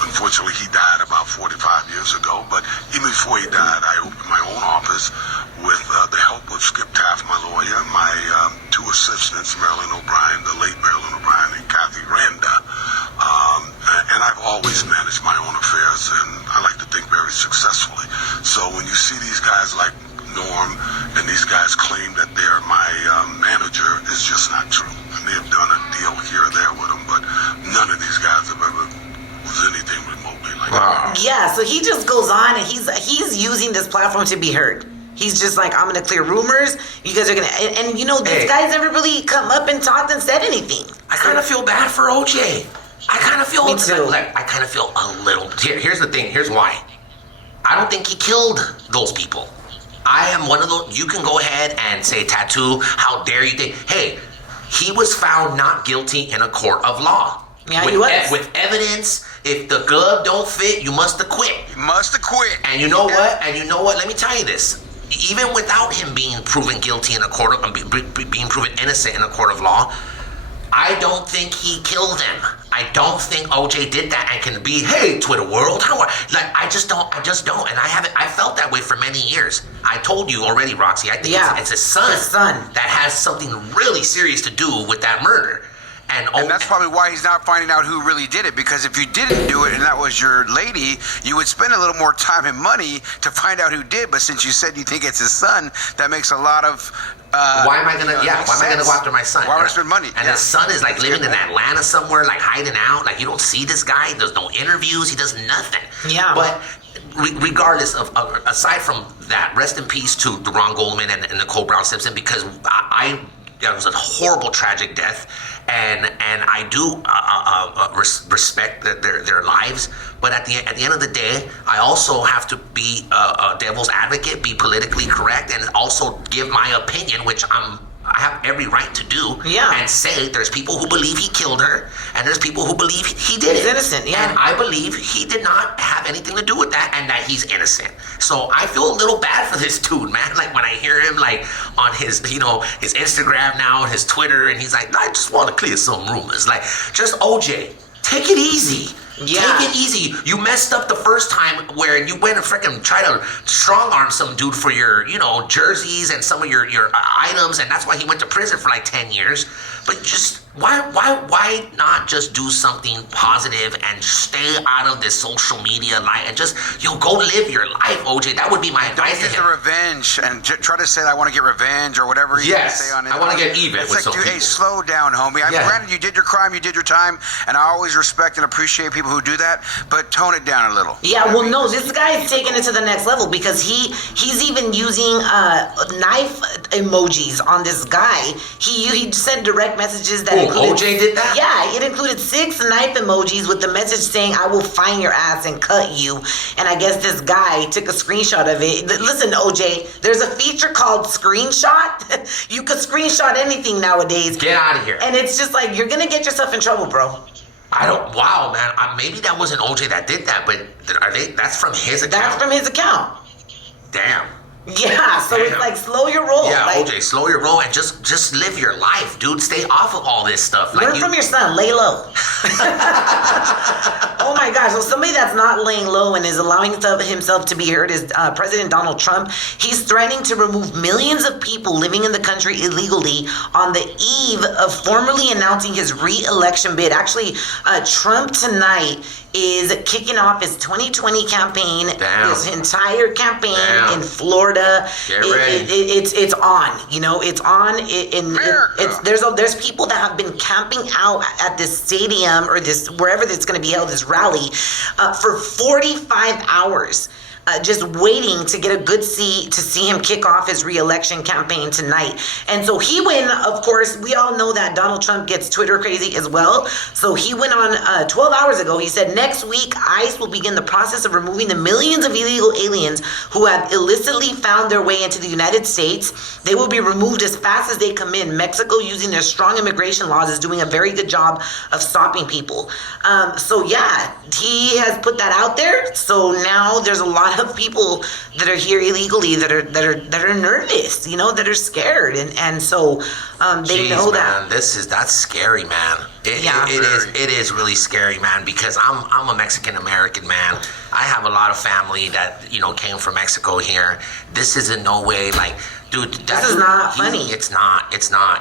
Unfortunately, he died about 45 years ago, but even before he died, I opened my own office with the help of Skip Taft, my lawyer, my two assistants, Marilyn O'Brien, the late Marilyn O'Brien, and Kathy Grande. And I've always managed my own affairs, and I like to think very successfully. So when you see these guys like Norm and these guys claim that they're my manager, it's just not true. I may have done a deal here or there with them, but none of these guys have ever was anything remotely like that. Yeah, so he just goes on and he's using this platform to be heard. He's just like, I'm going to clear rumors. You guys are going to... And you know, this guy's never really come up and talked and said anything. I kind of feel bad for OJ. I kind of feel... Me too. Like, I kind of feel a little... Here's the thing. Here's why. I don't think he killed those people. I am one of those... You can go ahead and say, Tattoo, how dare you think... Hey, he was found not guilty in a court of law. Yeah, he was. With evidence, if the glove don't fit, you must acquit. You must acquit. And you know what? Let me tell you this. Even without him being proven guilty in a court of... being proven innocent in a court of law, I don't think he killed them. I don't think OJ did that and can be, hey, Twitter world, I just don't. And I felt that way for many years. I told you already, RaqC, I think it's his son that has something really serious to do with that murder. And that's probably why he's not finding out who really did it, because if you didn't do it and that was your lady, you would spend a little more time and money to find out who did. But since you said you think it's his son, that makes a lot of... why am I gonna go after my son? Why would I spend money? And his son is like living in Atlanta somewhere, like hiding out. Like you don't see this guy. There's no interviews. He does nothing. Yeah. But regardless of, aside from that, rest in peace to Deron Goldman and Nicole Brown Simpson, because it was a horrible, tragic death, and I do respect their lives. But at the end of the day, I also have to be a devil's advocate, be politically correct, and also give my opinion, which I have every right to do. Yeah. And say there's people who believe he killed her, and there's people who believe he did it. He's innocent. Yeah. And I believe he did not have anything to do with that, and that he's innocent. So I feel a little bad for this dude, man. Like when I hear him like on his, his Instagram now, his Twitter, and he's like, I just want to clear some rumors. Like, just OJ, take it easy. Yeah. Take it easy. You messed up the first time where you went and freaking try to strong arm some dude for your, jerseys and some of your items, and that's why he went to prison for like 10 years. But just why not just do something positive and stay out of this social media life and just go live your life, OJ? That would be my advice to him. Don't get the revenge and try to say I want to get revenge or whatever you say on it. I want to get even. It's with like, dude, hey, slow down, homie. Granted, you did your crime, you did your time, and I always respect and appreciate people who do that, but tone it down a little. Yeah, well, no, this guy is taking it to the next level because he's even using knife emojis on this guy. He sent direct messages that included... OJ did that? Yeah, it included 6 knife emojis with the message saying, I will find your ass and cut you. And I guess this guy took a screenshot of it. Listen, OJ, there's a feature called screenshot. You could screenshot anything nowadays. Get out of here. And it's just like, you're going to get yourself in trouble, bro. Wow, man. Maybe that wasn't OJ that did that, but that's from his account? That's from his account. Damn. Yeah, so it's like slow your roll. Yeah, like, OJ, slow your roll and just live your life, dude. Stay off of all this stuff. Learn from your son. Lay low. Oh my gosh. So somebody that's not laying low and is allowing himself to be heard is President Donald Trump. He's threatening to remove millions of people living in the country illegally on the eve of formally announcing his re-election bid. Actually, Trump tonight is kicking off his 2020 campaign. Damn. His entire campaign in Florida. Get ready. It's on. It's on. There's people that have been camping out at this stadium or this wherever it's going to be held, this rally, for 45 hours. just waiting to get a good seat to see him kick off his re-election campaign tonight. And so he went, of course, we all know that Donald Trump gets Twitter crazy as well. So he went on 12 hours ago. He said, next week, ICE will begin the process of removing the millions of illegal aliens who have illicitly found their way into the United States. They will be removed as fast as they come in. Mexico, using their strong immigration laws, is doing a very good job of stopping people. So yeah, he has put that out there. So now there's a lot of people that are here illegally that are nervous, you know, that are scared, and so they know that. Man, that's scary, man. It is really scary, man, because I'm a Mexican American, man. I have a lot of family that, you know, came from Mexico here. This is in no way like, dude, this is not funny. It's not.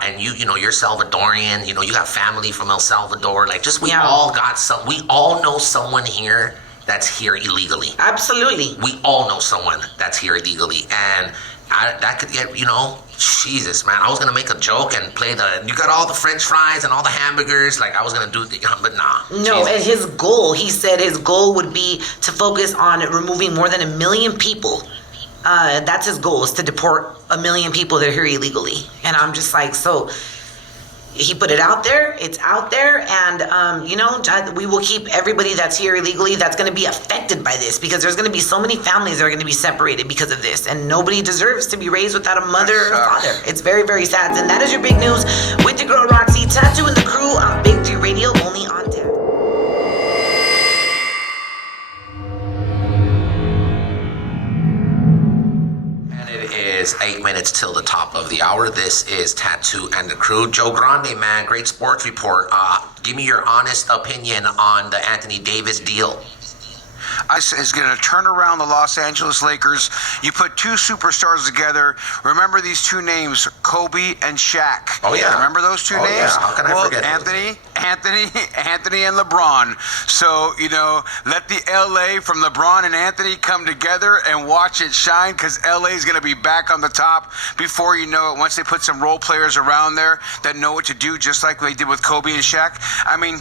And you know, you're Salvadorian. You know, you got family from El Salvador. Like, just we all know someone here that's here illegally. Absolutely. We all know someone that's here illegally, and that could get, you know, Jesus, man. I was gonna make a joke and play you got all the French fries and all the hamburgers. Like, I was gonna do, but nah. No, Jesus. And his goal, he said, his goal would be to focus on removing more than 1 million people. That's his goal, is to deport 1 million people that are here illegally. And I'm just like, so he put it out there, it's out there, and you know, we will keep everybody that's here illegally that's going to be affected by this, because there's going to be so many families that are going to be separated because of this, and nobody deserves to be raised without a mother or father. It's very, very sad. And that is your big news with the girl RaqC, Tattoo and the Crew on Big 3 Radio, only on tap. It's 8 minutes till the top of the hour. This is Tattoo and the Crew. Joe Grande, man, great sports report. Give me your honest opinion on the Anthony Davis deal. ICE is going to turn around the Los Angeles Lakers. You put two superstars together. Remember these two names, Kobe and Shaq. Oh, yeah. Remember those two names? Yeah. How can I forget Anthony and LeBron. So, you know, let the LA from LeBron and Anthony come together and watch it shine, because LA is going to be back on the top before you know it, once they put some role players around there that know what to do, just like they did with Kobe and Shaq. I mean,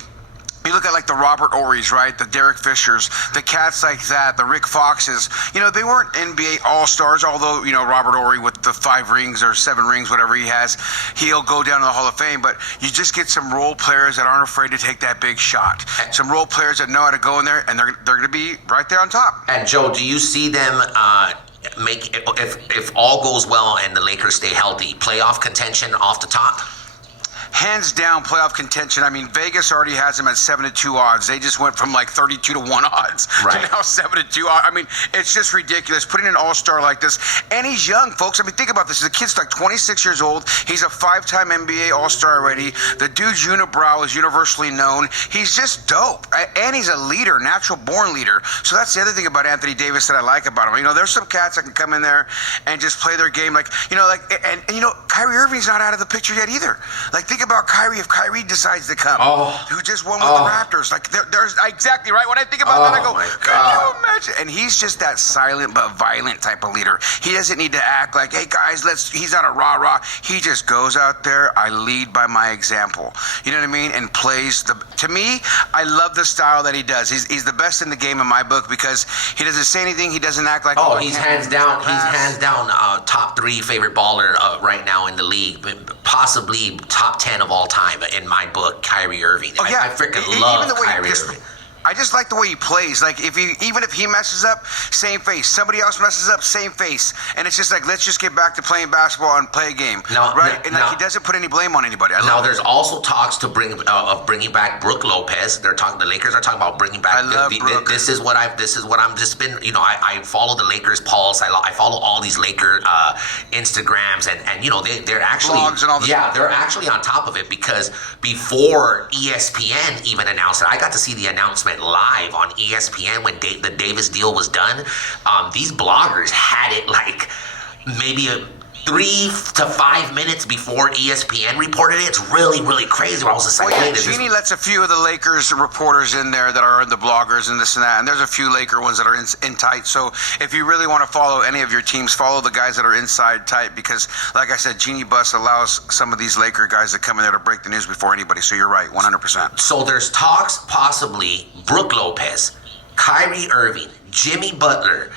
you look at like the Robert Ory's, right? The Derek Fishers, the cats like that, the Rick Foxes. You know, they weren't NBA All-Stars, although, you know, Robert Ory with the 5 rings or 7 rings, whatever he has, he'll go down to the Hall of Fame. But you just get some role players that aren't afraid to take that big shot. Some role players that know how to go in there, and they're going to be right there on top. And Joe, do you see them make, if all goes well and the Lakers stay healthy, playoff contention off the top? Hands down, playoff contention. I mean, Vegas already has them at 7-2 odds. They just went from like 32-1 odds to now 7-2 odds. I mean, it's just ridiculous. Putting an all-star like this, and he's young, folks. I mean, think about this. The kid's like 26 years old. He's a 5-time NBA all-star already. The dude's unibrow is universally known. He's just dope, and he's a leader, natural-born leader. So that's the other thing about Anthony Davis that I like about him. You know, there's some cats that can come in there and just play their game, like, you know, like, and you know, Kyrie Irving's not out of the picture yet either. Like, think about Kyrie if Kyrie decides to come, who just won with the Raptors. Like, there's exactly right. When I think about that, I go, can you imagine? And he's just that silent but violent type of leader. He doesn't need to act like, hey guys, he's not a rah-rah. He just goes out there. I lead by my example. You know what I mean? And plays to me, I love the style that he does. He's the best in the game in my book, because he doesn't say anything. He doesn't act like, he's hands down top 3 favorite baller right now in the league, possibly top 10 of all time in my book, Kyrie Irving. I freaking love Kyrie Irving. I just like the way he plays. Like, even if he messes up, same face. Somebody else messes up, same face. And it's just like, let's just get back to playing basketball and play a game, right? And he doesn't put any blame on anybody. Now there's also talks of bringing back Brook Lopez. The Lakers are talking about bringing back. This is what I'm just been. You know, I follow the Lakers pulse. I follow all these Laker Instagrams, and you know, they're actually blogs and all this. Yeah, they're actually on top of it, because before ESPN even announced it, I got to see the announcement live on ESPN when the Davis deal was done. These bloggers had it like maybe 3 to 5 minutes before ESPN reported it. It's really, really crazy. I was just like, Jeannie lets a few of the Lakers reporters in there that are the bloggers and this and that, and there's a few Laker ones that are in tight. So if you really want to follow any of your teams, follow the guys that are inside tight, because like I said, Jeannie Buss allows some of these Laker guys to come in there to break the news before anybody. So you're right, 100%. So there's talks, possibly Brook Lopez, Kyrie Irving, Jimmy Butler,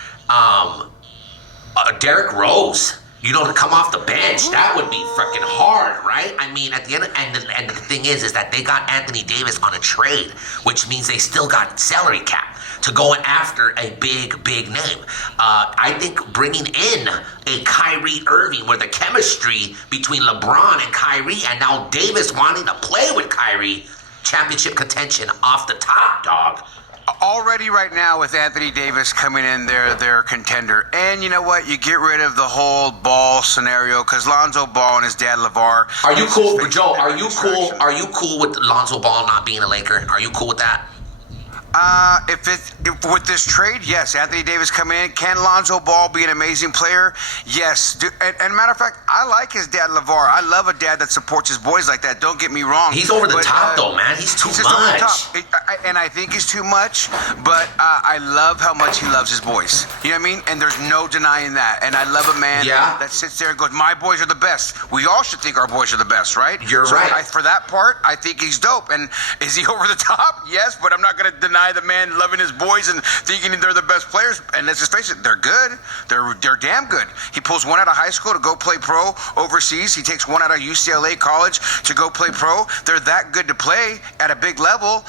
Derrick Rose, to come off the bench, that would be freaking hard, right? I mean, at the end, and the thing is that they got Anthony Davis on a trade, which means they still got salary cap to go after a big name. I think bringing in a Kyrie Irving, where the chemistry between LeBron and Kyrie, and now Davis wanting to play with Kyrie, championship contention off the top, dog. Already right now with Anthony Davis coming in there, they're a contender. And you know what? You get rid of the whole Ball scenario because Lonzo Ball and his dad LeVar. Are you cool, Joe? Are you cool? Are you cool with Lonzo Ball not being a Laker? Are you cool with that? If with this trade, yes. Anthony Davis come in. Can Lonzo Ball be an amazing player? Yes. And matter of fact, I like his dad LeVar. I love a dad that supports his boys like that. Don't get me wrong. He's over the top though, man. He's too much. Over the top. And I think he's too much. But I love how much he loves his boys. You know what I mean? And there's no denying that. And I love a man that sits there and goes, "My boys are the best." We all should think our boys are the best, right? You're right. For that part, I think he's dope. And is he over the top? Yes. But I'm not going to deny the man loving his boys and thinking they're the best players. And let's just face it, they're good. They're damn good. He pulls one out of high school to go play pro overseas. He takes one out of UCLA college to go play pro. They're that good to play at a big level.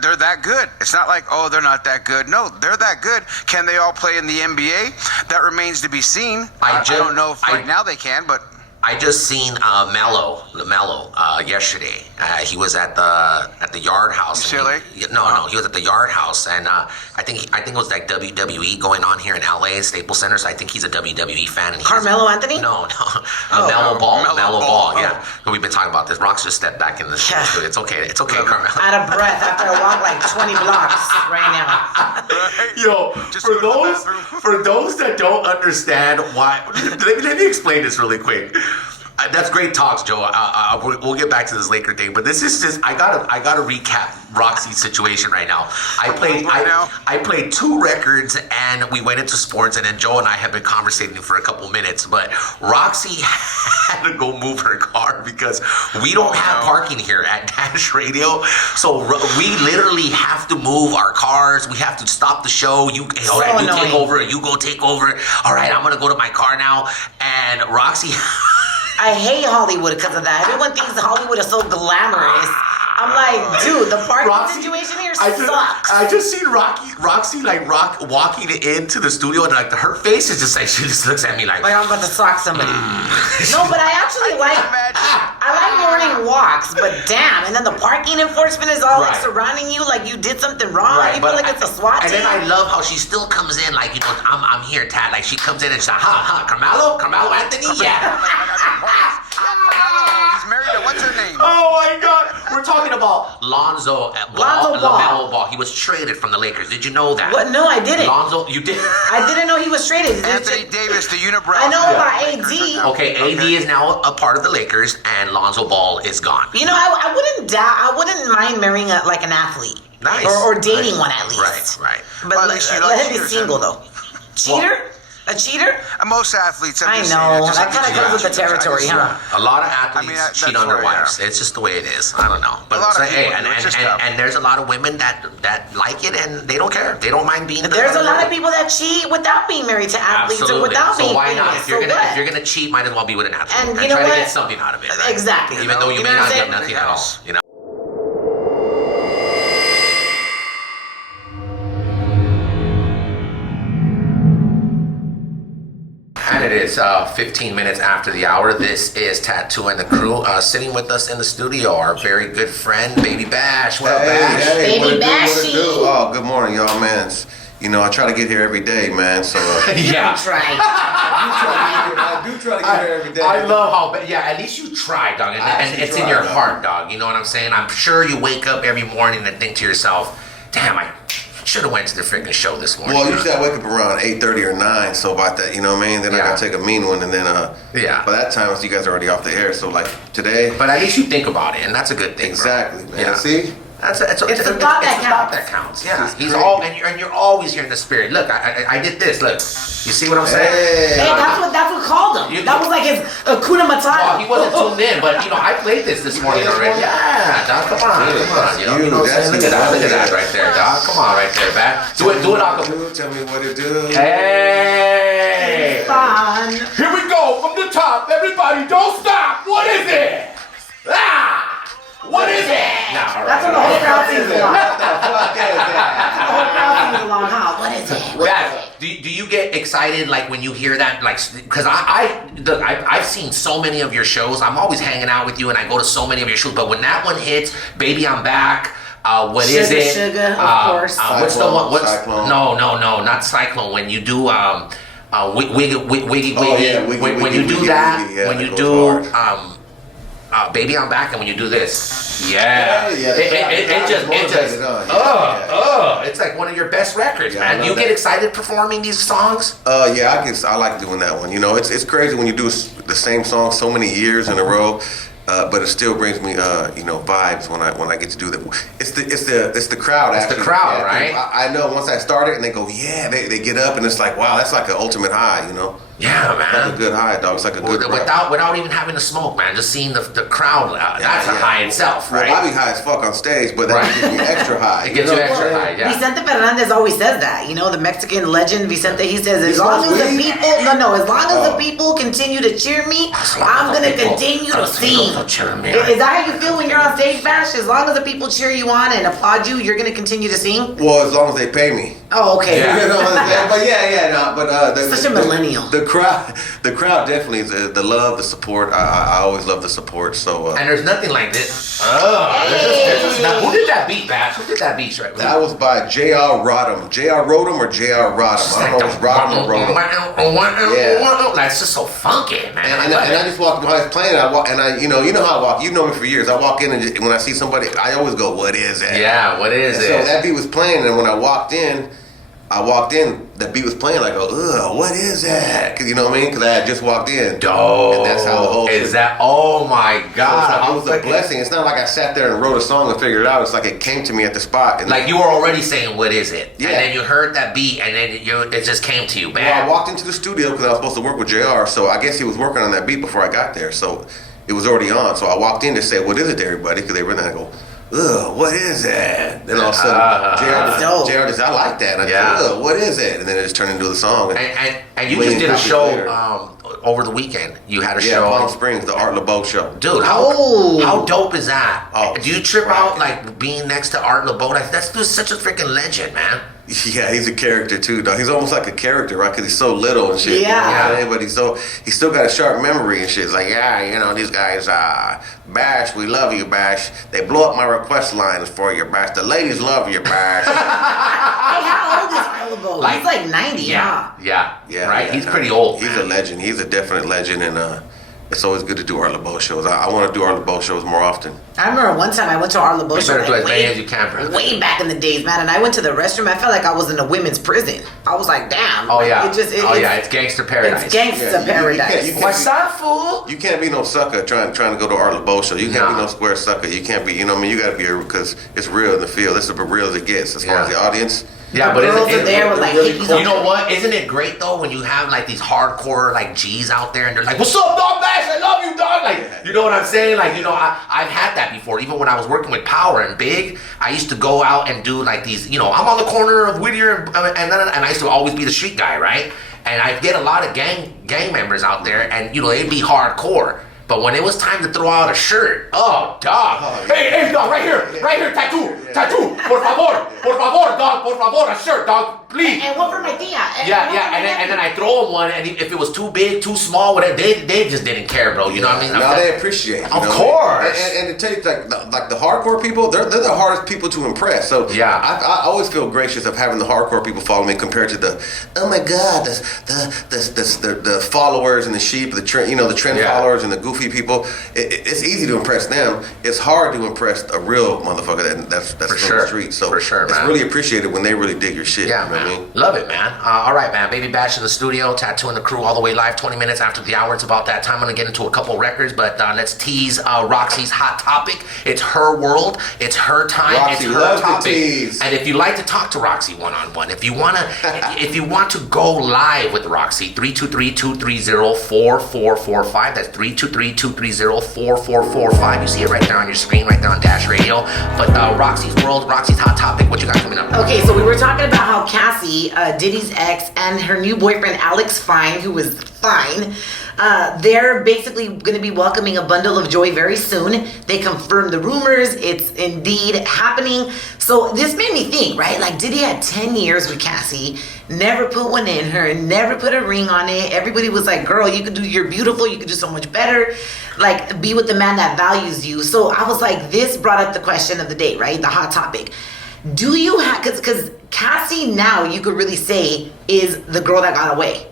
They're that good. It's not like, oh, they're not that good. No, they're that good. Can they all play in the NBA? That remains to be seen. I don't know if right now they can, but I just seen Melo yesterday. He was at the Yard House. UCLA? No, he was at the Yard House, and I think it was like WWE going on here in LA, Staples Center. So I think he's a WWE fan. And Carmelo Anthony? No, Melo Ball. Yeah, we've been talking about this. Rock's just stepped back in the studio. It's okay, Carmelo. Out of breath after I walk like 20 blocks right now. Yo, for those that don't understand why, let me explain this really quick. That's great talks, Joe. We'll get back to this Laker thing, but this is just I gotta recap RaqC's situation right now. I played 2 records and we went into sports, and then Joe and I have been conversating for a couple minutes. But RaqC had to go move her car because we don't have parking here at Dash Radio, so we literally have to move our cars. We have to stop the show. You take over. You go take over. All right, I'm gonna go to my car now, and RaqC. I hate Hollywood because of that. Everyone thinks Hollywood is so glamorous. I'm like, dude, the parking situation here sucks. I just seen RaqC walking into the studio, and like her face is just like, she just looks at me like I'm about to sock somebody. No, but I actually like morning walks, but damn, and then the parking enforcement is all like surrounding you like you did something wrong. You feel like it's a SWAT team. And then I love how she still comes in like, I'm here, Tad. Like she comes in and she's like, Carmelo Anthony, yeah. He's married to what's her name? Oh my God, we're talking about Lonzo Ball. He was traded from the Lakers. Did you know that? What? No, I didn't. Lonzo, you did? I didn't know he was traded. Anthony Davis, the unibrow. I know about AD. Okay, AD is now a part of the Lakers, and Lonzo Ball is gone. I wouldn't mind marrying an athlete. Nice. Or dating one at least. Right. But let him be single though. Cheater? A cheater? Most athletes. I know. That kind of goes with the territory, huh? A lot of athletes cheat on their wives. It's just the way it is. I don't know. But and there's a lot of women that like it and they don't care. They don't mind being. There's a lot of people that cheat without being married to athletes or without being. So why not? If you're gonna cheat, might as well be with an athlete and try to get something out of it. Right? Exactly. Even though you may not get nothing at all. You know. And it is 15 minutes after the hour. This is Tattandthecrew. Sitting with us in the studio, our very good friend, Baby Bash. What up, Bash? Hey, Baby Bashy. Oh, good morning, y'all, man. I try to get here every day, man. So yeah, I do try to get here every day. I love how, at least you try, dog, and it's in your heart, dog. You know what I'm saying? I'm sure you wake up every morning and think to yourself, "Damn, I should have went to the freaking show this morning." Well, usually I wake up around 8:30 or 9, so about that, you know what I mean? Then I gotta take a mean one, and then by that time you guys are already off the air. So like today, but at least you think about it, and that's a good thing. Exactly, bro. man. Yeah. See, It's a thought that counts. Yeah, he's all, and you're always hearing the spirit. Look, I did this. Look, you see what I'm saying? Hey, that's what called him. That was like his Hakuna Matata. Well, he wasn't tuned in, but I played this morning already. Yeah, dog, come on. You know what I'm saying? Look at that right there, dog. Come on, right there, man. Do it, Uncle. Tell me what to do. Hey, fun. Here we go from the top. Everybody, don't stop. What is it? Ah! What is it? Nah, That's when the whole crowd sings along. What the fuck is that? The whole crowd sings along, huh? What is it? Dad, do you get excited like when you hear that? Like, because I've seen so many of your shows. I'm always hanging out with you, and I go to so many of your shows. But when that one hits, "Baby, I'm Back." What Sugar, is it? Sugar, of course. What's the one? Cyclone. No, not Cyclone. When you do Wiggy, when you do that, when you do "Baby, I'm Back," and when you do this, it's like one of your best records, man. Do you get excited performing these songs? I like doing that one. You know, it's crazy when you do the same song so many years in a row. But it still brings me, vibes when I get to do that. It's the crowd. It's the crowd, right? I know once I start it and they go, they get up and it's like, wow, that's like an ultimate high, you know? Yeah, man. It's like a good high, dog. It's like a good without even having to smoke, man. Just seeing the crowd, that's a high itself, right? Well, I be high as fuck on stage, but that gives me extra high. It gets you extra high, yeah. Vicente Fernandez always says that. You know, the Mexican legend Vicente. He says, as long as the people continue to cheer me, I'm gonna continue to sing. Is that how you feel when you're on stage, Bash? As long as the people cheer you on and applaud you, you're gonna continue to sing? Well, as long as they pay me. Oh, okay. Yeah. You know what I'm saying? But such a millennial. The crowd definitely is the love, the support. I always love the support. So and there's nothing like this. Who did that beat, Bash? Who did that beat? Right? That was by J.R. Rodham. J.R. Rodham or J.R. Rodham? I don't know if it's Rodham or Rodham. Yeah. That's just so funky, man. And I just walked while I was playing. You know how I walk. You know me for years. I walk in and when I see somebody, I always go, "What is it?" Yeah, what is it? So that beat was playing, and when I walked in, the beat was playing. I go, "Ugh, what is that?" Because you know what I mean? Because I had just walked in. Dope. And that's how the whole. Oh my God! So it was a blessing. It's not like I sat there and wrote a song and figured it out. It's like it came to me at the spot. And like you were already saying, "What is it?" Yeah. And then you heard that beat, and then it just came to you, man. Well, I walked into the studio because I was supposed to work with JR. So I guess he was working on that beat before I got there. So it was already on. So I walked in to say, "What is it to everybody?" Because they were there. I go, "Ugh, what is that?" Then all of a sudden, JR just, I like that. And I go, "Ugh, what is it?" And then it just turned into the song. And you just did a show over the weekend. You had a show. Yeah, Palm Springs, the Art LeBeau show. Dude, how dope is that? Oh, do you trip out like being next to Art LeBeau? That's just such a freaking legend, man. Yeah, he's a character too, dog. He's almost like a character, right? Because he's so little and shit. Yeah. You know what I'm saying? But he's still got a sharp memory and shit. It's like, these guys, Bash, we love you, Bash. They blow up my request lines for you, Bash. The ladies love you, Bash. Hey, how old is Art LeBeau? He's like 90, yeah. Right? Yeah, he's pretty old. He's a legend. He's a definite legend, and it's always good to do Art LeBeau shows. I want to do Art LeBeau shows more often. I remember one time I went to Art LeBeau show. You better do as many as you can, bro. Way back in the days, man. And I went to the restroom. I felt like I was in a women's prison. I was like, damn. Oh, yeah. It's gangster paradise. It's gangster paradise. You can't What's up, fool? You can't be no sucker trying to go to Art LeBeau show. You can't be no square sucker. You can't be, you know what I mean? You got to be here because it's real in the field. This is as real as it gets as far as the audience. Yeah, but girls are there with like hippies. You know what? Isn't it great though when you have like these hardcore like G's out there and they're like, "What's up, dog, Bash? I love you, dog." Like, you know what I'm saying? Like, I've had that before. Even when I was working with Power and Big, I used to go out and do like these. I'm on the corner of Whittier and I used to always be the street guy, right? And I get a lot of gang members out there, and they'd be hardcore. But when it was time to throw out a shirt, oh, dog. Hey, dog, right here, tattoo, por favor, dog, por favor, a shirt, dog, please. And one for my tia. Yeah, and then I throw them one, and if it was too big, too small, whatever, they just didn't care, bro. You know what I mean? No, they appreciate it. Of course. And to tell you, like the hardcore people, they're the hardest people to impress. So I always feel gracious of having the hardcore people follow me compared to the, oh my God, the followers and the sheep, the trend followers and the goofy people. It's easy to impress them. It's hard to impress a real motherfucker that's on the street. So for sure, it's man. really appreciated when they really dig your shit. Yeah, man. man. Love it, man. All right, man. Baby Bash in the studio, Tattooing the Crew all the way live, 20 minutes after the hour. It's about that time. I'm going to get into a couple records, but let's tease RaqC's hot topic. It's her world. It's her time. RaqC it's her loves topic. to tease. And if you like to talk to RaqC one-on-one, if you want to go live with RaqC, 323-230-4445. That's 323-230-4445. You see it right there on your screen, right there on Dash Radio. But RaqC's world, RaqC's hot topic. What you got coming up? Okay, so we were talking about how Cassie, Diddy's ex, and her new boyfriend Alex Fine, who was fine, they're basically going to be welcoming a bundle of joy very soon. They confirmed the rumors. It's indeed happening. So this made me think, right? Like, Diddy had 10 years with Cassie, never put one in her, never put a ring on it. Everybody was like, girl, you're beautiful. You could do so much better. Like, be with the man that values you. So I was like, this brought up the question of the day, right? The hot topic. Do you have, because Cassie now, you could really say, is the girl that got away.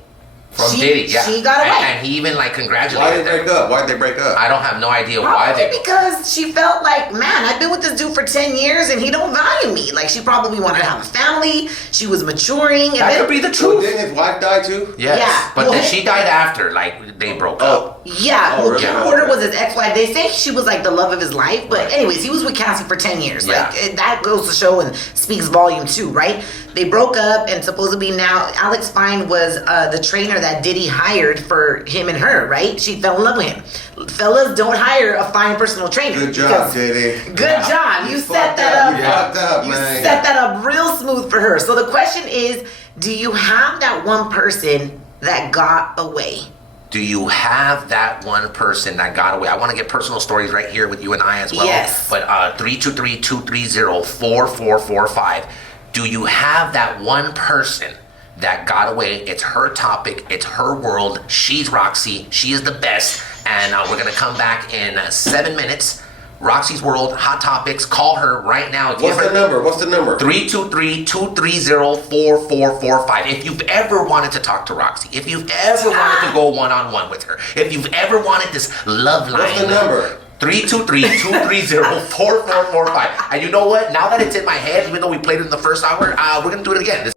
From Diddy, yeah. She got away. And he even congratulated Why did they break up? Why did they break up? I don't have no idea probably why they... because she felt like, man, I've been with this dude for 10 years and he don't value me. Like, she probably wanted to have a family. She was maturing. And that could be the truth. So didn't his wife die too? Yes. Yeah. But then she died after, they broke up. Yeah, really? Kim Porter was his ex-wife. They say she was like the love of his life. But anyways, he was with Cassie for 10 years. Yeah. Like, that goes to show and speaks volume too, right? They broke up, and supposedly now Alex Fine was the trainer that Diddy hired for him and her, right? She fell in love with him. Fellas, don't hire a fine personal trainer. Good job, Diddy. Good job. You set that up. You fucked up, You man. set that up real smooth for her. So the question is, do you have that one person that got away? Do you have that one person that got away? I want to get personal stories right here with you and I as well. Yes. But 323-230-4445. Do you have that one person that got away? It's her topic. It's her world. She's RaqC. She is the best. And we're going to come back in 7 minutes. RaqC's world, hot topics. Call her right now. What's the number? 323-230-4445. If you've ever wanted to talk to RaqC, if you've ever wanted to go one-on-one with her, if you've ever wanted this love line. What's the number? 323-230-4445. And you know what? Now that it's in my head, even though we played it in the first hour, we're going to do it again.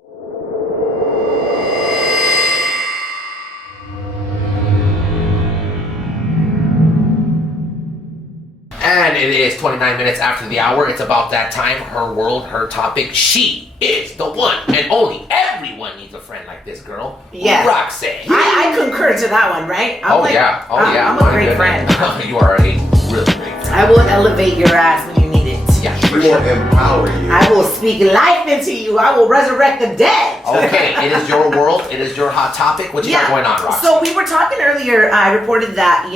And it is 29 minutes after the hour. It's about that time. Her world, her topic. She is the one and only. Everyone needs a friend like this girl. Yes. RaqC. I concur to that one, right? Oh, yeah. I'm a great friend. You are a really great friend. I will elevate your ass when you need it. Yeah, We will empower you. I will speak life into you. I will resurrect the dead. Okay, it is your world. It is your hot topic. What you got going on, RaqC? So we were talking earlier. I reported that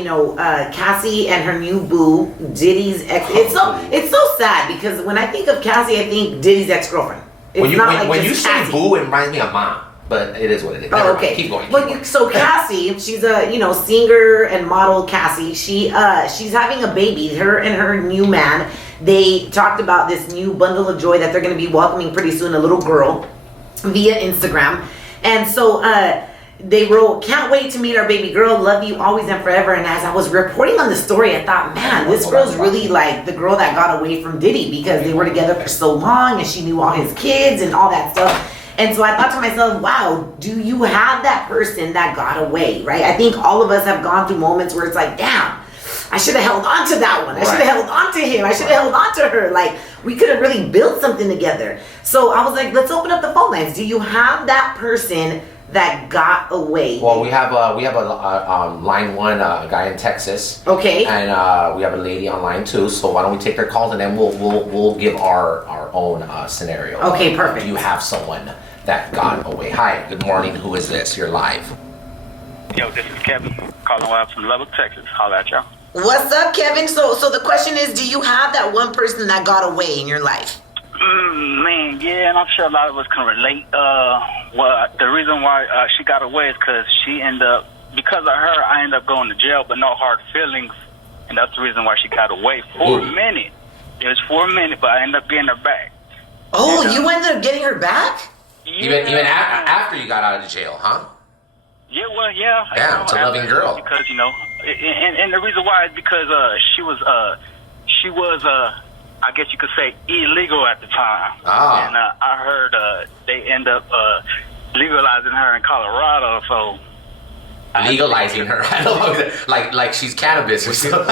Cassie and her new boo, Diddy's ex. It's so sad because when I think of Cassie, I think Diddy's ex-girlfriend. It's When you say Cassie. boo, it reminds me of mom. But it is what it is. Oh, okay. Keep going. So Cassie, she's a singer and model. Cassie, she's having a baby. Her and her new man. They talked about this new bundle of joy that they're going to be welcoming pretty soon, a little girl, via Instagram. And so they wrote, "Can't wait to meet our baby girl. Love you always and forever." And as I was reporting on the story, I thought, man, this girl's really like the girl that got away from Diddy because they were together for so long and she knew all his kids and all that stuff. And so I thought to myself, wow, do you have that person that got away, right? I think all of us have gone through moments where it's like, damn, I should have held on to that one. I should have held on to him. I should have held on to her. Like, we could have really built something together. So I was like, let's open up the phone lines. Do you have that person that got away? Well, we have a line one, a guy in Texas. Okay. And we have a lady on line two. So why don't we take their calls and then we'll give our own scenario. Okay, perfect. Do you have someone that got away? Hi, good morning. Who is this? You're live. Yo, this is Kevin calling out from Lubbock, Texas. Holla at y'all. What's up, Kevin? So the question is, do you have that one person that got away in your life? Man, yeah, and I'm sure a lot of us can relate. Well, the reason why she got away is because because of her, I ended up going to jail, but no hard feelings, and that's the reason why she got away for a minute. It was for a minute, but I ended up getting her back. Oh, you ended up getting her back? Yeah. Even after you got out of the jail, huh? Yeah, well, yeah. Yeah, it's a loving girl. Because, and the reason why is because she was I guess you could say, illegal at the time. Ah. And I heard they end up legalizing her in Colorado, so... Legalizing her. I don't know, like she's cannabis or something. Is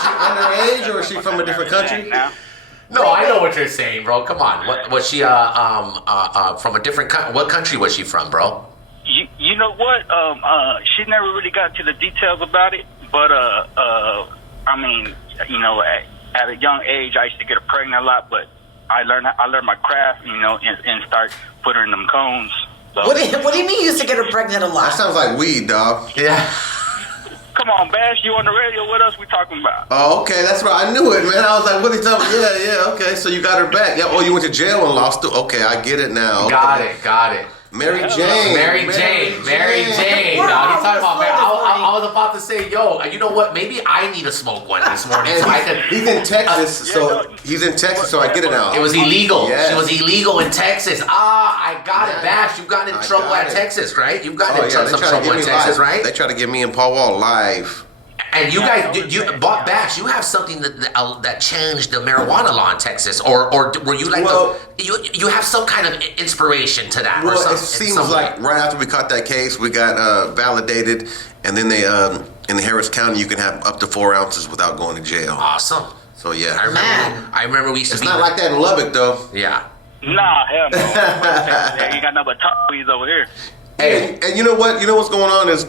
she underage or is she from a different country? No, I know what you're saying, bro. Come on. What was she from a different what country was she from, bro? You know what? She never really got to the details about it, but I mean, you know, at a young age, I used to get her pregnant a lot, but I learned my craft, you know, and start putting her in them cones. So. What do you mean you used to get her pregnant a lot? That sounds like weed, dog. Yeah. Come on, Bash, you on the radio? What else we talking about? Oh, okay, that's right. I knew it, man. I was like, what are you talking about? Yeah, okay. So you got her back. Yeah. Oh, you went to jail and lost it. Okay, I get it now. Okay. Got it. Mary Jane. Dog. He's talking about Mary. I was about to say, yo, you know what? Maybe I need to smoke one this morning. So he's in Texas, so I get it now. It was illegal. Yes. She was illegal in Texas. I got it, Bash. You got in trouble at Texas, right? You've gotten in some trouble in Texas, right? They try to get me and Paul Wall live. And you guys, Bash, you have something that changed the marijuana law in Texas, or were you like you have some kind of inspiration to that? Well, or it seems like right after we caught that case, we got validated, and then they in Harris County you can have up to 4 ounces without going to jail. Awesome. So yeah, I remember we used to. It's not like that in Lubbock though. Yeah. Nah, hell no. You got nothing but top weeds over here. Hey, and you know what? You know what's going on is.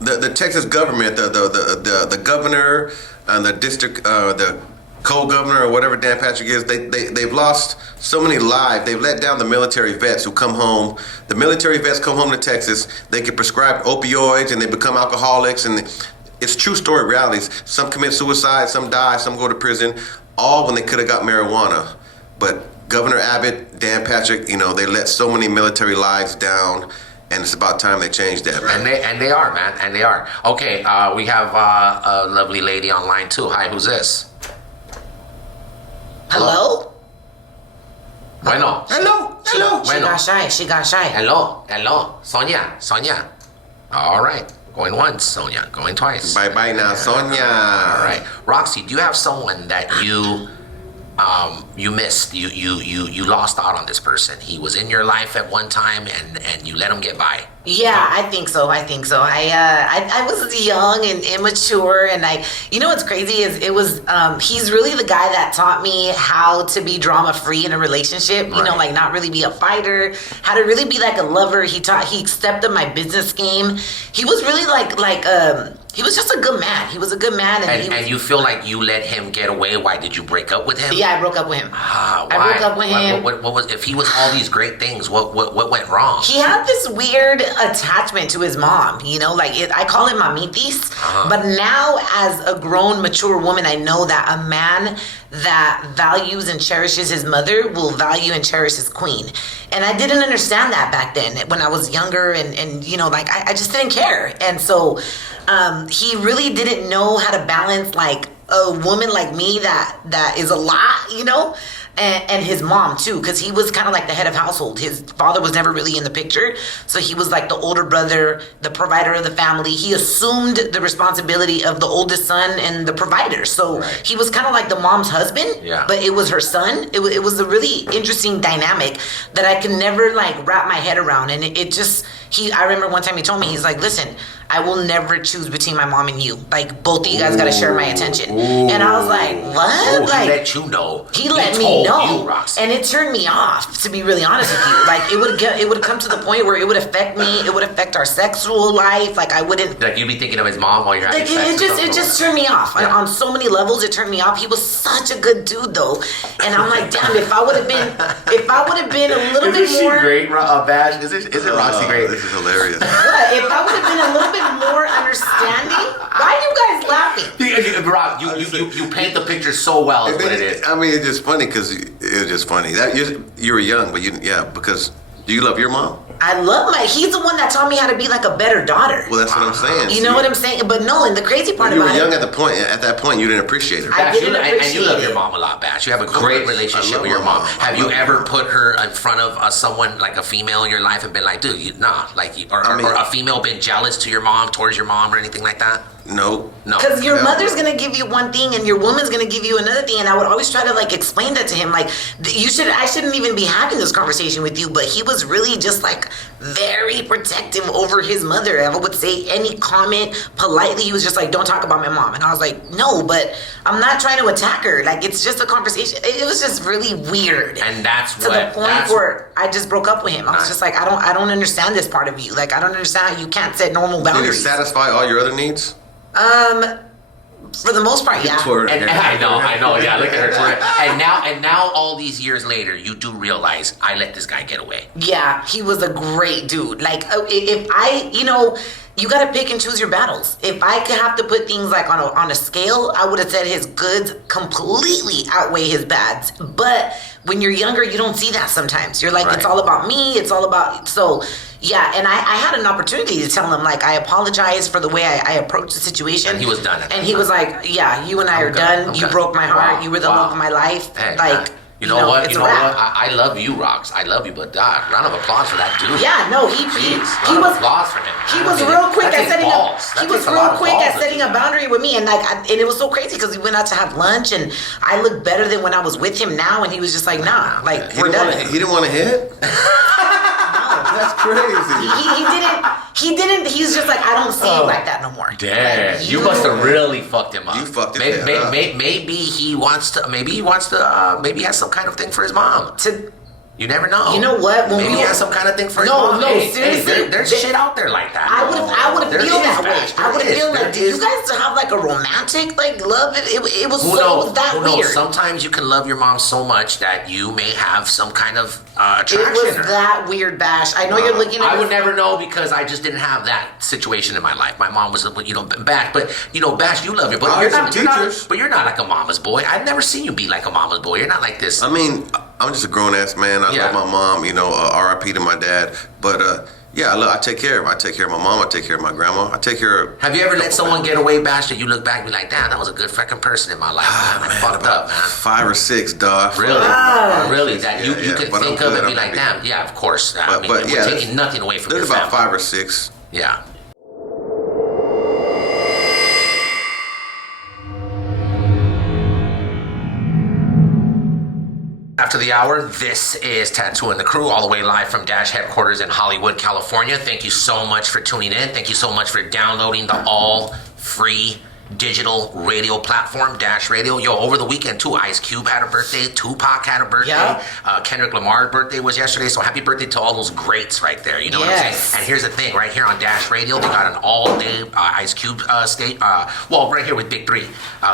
The Texas government, the governor and the district, the co-governor or whatever Dan Patrick is, they've lost so many lives. They've let down the military vets who come home. The military vets come home to Texas. They get prescribed opioids and they become alcoholics. And it's true story realities. Some commit suicide, some die, some go to prison. All when they could have got marijuana. But Governor Abbott, Dan Patrick, you know, they let so many military lives down. And it's about time they changed that, man. And they are, man. And they are. Okay, we have a lovely lady online, too. Hi, who's this? Hello? Bueno. Hello. She got shy. Hello. Sonia. All right. Going once, Sonia. Going twice. Bye-bye now, Sonia. All right. RaqC, do you have someone that you missed? You lost out on this person. He was in your life at one time, and you let him get by. Yeah, I think so. I was young and immature, and you know what's crazy is he's really the guy that taught me how to be drama free in a relationship. You know, like not really be a fighter, how to really be like a lover. He stepped up my business game. He was really he was just a good man. He was a good man. And you feel like you let him get away. Why did you break up with him? Yeah, I broke up with him. Why? I broke up with him. What was, if he was all these great things, what went wrong? He had this weird attachment to his mom. You know, I call him mamitis. But now as a grown, mature woman, I know that a man that values and cherishes his mother will value and cherish his queen. And I didn't understand that back then when I was younger and you know, I just didn't care. And so he really didn't know how to balance like a woman like me that is a lot, you know, and his mom too, because he was kind of like the head of household. His father was never really in the picture, so he was like the older brother, the provider of the family. He assumed the responsibility of the oldest son and the provider, so he was kind of like the mom's husband, but it was her son. It was a really interesting dynamic that I could never like wrap my head around, and I remember one time he told me, he's like, listen, I will never choose between my mom and you. Like, both of you guys got to share my attention. And I was like, what? He let you know. He let me know. And it turned me off, to be really honest with you. Like, it would come to the point where it would affect me. It would affect our sexual life. Like, I wouldn't. Like, you'd be thinking of his mom while you're having sex. It just turned me off. Yeah. On so many levels, it turned me off. He was such a good dude, though. And I'm like, damn, if I would have been a little bit more. Is she great, Bash? Is it RaqC great? This is hilarious. What? If I would have been a little bit more understanding, why are you guys laughing? Rock, you paint the picture so well. Is what it is. I mean, it's just funny because it's just funny that you were young, but because do you love your mom? I love he's the one that taught me how to be like a better daughter. Well, that's what I'm saying. You know what I'm saying? But no, and the crazy part about it. You were young at that point, you didn't appreciate her. And you love your mom a lot, Bash. You have a great relationship with your mom. Have you ever put her in front of someone, like a female in your life, and been like, dude, or a female been jealous to your mom, towards your mom, or anything like that? No. Because your mother's gonna give you one thing, and your woman's gonna give you another thing. And I would always try to like explain that to him. Like, I shouldn't even be having this conversation with you. But he was really just like very protective over his mother. I would say any comment politely, he was just like, "Don't talk about my mom." And I was like, "No, but I'm not trying to attack her. Like, it's just a conversation." It was just really weird. And that's to the point where I just broke up with him. I was just like, I don't understand this part of you. Like, I don't understand how you can't set normal boundaries. Did it satisfy all your other needs? For the most part, yeah. And I know, yeah. Look at her. And now, all these years later, you do realize I let this guy get away. Yeah, he was a great dude. Like, if I, you gotta pick and choose your battles. If I could have to put things like on a scale, I would have said his goods completely outweigh his bads. But when you're younger, you don't see that sometimes. You're like, It's all about me. It's all about yeah. And I had an opportunity to tell him, like, I apologize for the way I approached the situation. And he was done. And he was like, "Yeah, you and I are done. Okay. You broke my heart. Wow. You were the love of my life." Hey, like. You know what? I love you, RaqC. I love you, but round of applause for that dude. Yeah, no, he was applause for him. He was real quick at setting up. He was real quick at setting a boundary with me, and and it was so crazy because we went out to have lunch, and I looked better than when I was with him now, and he was just like, "Nah, like we're done." He didn't want to hit. That's crazy. He didn't. He was just like, "I don't see you like that no more." Damn, you must have really fucked him up. You fucked him up. Maybe he wants to. Maybe he has some kind of thing for his mom. You never know. You know what? Maybe he has some kind of thing for his mom. No, seriously. There's shit out there like that. I would feel that way. I would feel like, do you guys have like a romantic love? It was that weird. Sometimes you can love your mom so much that you may have some kind of attraction. It was that weird, Bash. I know you're looking at I would never know because I just didn't have that situation in my life. My mom was, back. But, Bash, you love your but you're not like a mama's boy. I've never seen you be like a mama's boy. You're not like this. I mean, I'm just a grown-ass man. I love my mom, R.I.P. to my dad. But, I take care of her. I take care of my mom. I take care of my grandma. I take care of... Have you ever let someone get away, Bash, that you look back and be like, damn, that was a good freaking person in my life. Man, I fucked up, man. 5 or 6, dog. Really? Really? That you can think of and be like, damn, yeah, of course. We're taking nothing away from your family. There's about 5 or 6. Yeah. After the hour, this is Tattoothecrew, all the way live from Dash headquarters in Hollywood, California. Thank you so much for tuning in. Thank you so much for downloading the all-free digital radio platform, Dash Radio. Over the weekend, too, Ice Cube had a birthday. Tupac had a birthday. Yeah. Kendrick Lamar's birthday was yesterday, so happy birthday to all those greats right there. You know what I'm saying? And here's the thing, right here on Dash Radio, they got an all-day Ice Cube state. Right here with Big 3.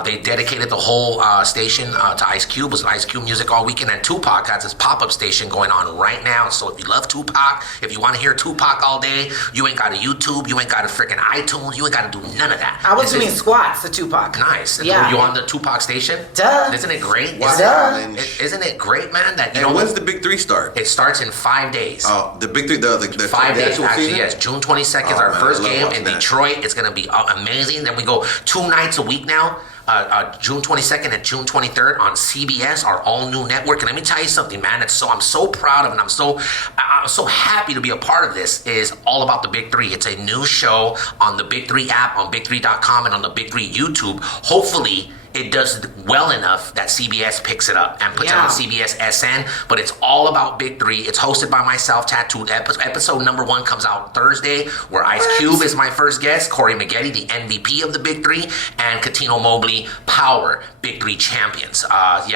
They dedicated the whole station to Ice Cube. It was Ice Cube music all weekend, and Tupac has his pop-up station going on right now. So if you love Tupac, if you want to hear Tupac all day, you ain't got a YouTube, you ain't got a freaking iTunes, you ain't got to do none of that. I was doing squats to Tupac. Nice. Yeah. You on the Tupac station? Duh. Isn't it great? Isn't it great, man? And when's the Big 3 start? It starts in 5 days. Oh, the Big 3, the 5 days actually. Yes, June 22nd is our first game in Detroit. It's gonna be amazing. Then we go 2 nights a week now. June 22nd and June 23rd on CBS, our all-new network. And let me tell you something, man. I'm so proud of, and I'm so happy to be a part of this. Is all about the Big 3. It's a new show on the Big 3 app, on Big3.com, and on the Big 3 YouTube. Hopefully, it does well enough that CBS picks it up and puts it on CBS SN, but it's all about Big 3. It's hosted by myself, Tattooed. Episode number 1 comes out Thursday, where Ice Cube is my first guest, Corey Maggette, the MVP of the Big 3, and Katino Mobley, Power, Big 3 champions.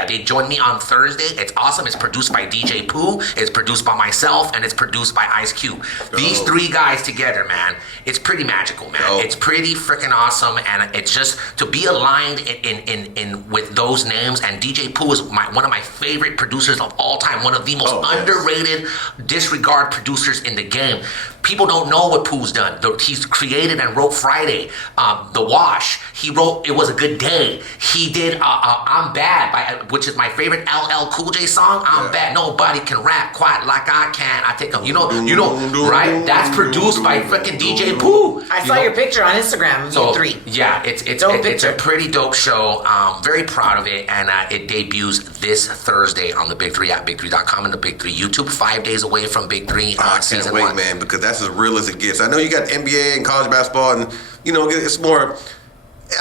They joined me on Thursday. It's awesome. It's produced by DJ Pooh, it's produced by myself, and it's produced by Ice Cube. These 3 guys together, man, it's pretty magical, man. It's pretty freaking awesome, and it's just to be aligned in with those names. And DJ Pooh is one of my favorite producers of all time, one of the most underrated, disregard producers in the game. People don't know what Pooh's done. He's created and wrote Friday, The Wash. He wrote It Was a Good Day. He did I'm Bad, which is my favorite LL Cool J song. I'm Bad. Nobody can rap quite like I can. I take him. You know, right? That's produced by freaking DJ Pooh. I saw your picture on Instagram. So, 3. Yeah, it's a pretty dope show. Very proud of it, and it debuts this Thursday on the Big 3 app, Big3.com, and the Big 3 YouTube. 5 days away from Big 3 season 1. Man, because that's as real as it gets. I know you got NBA and college basketball, and it's more.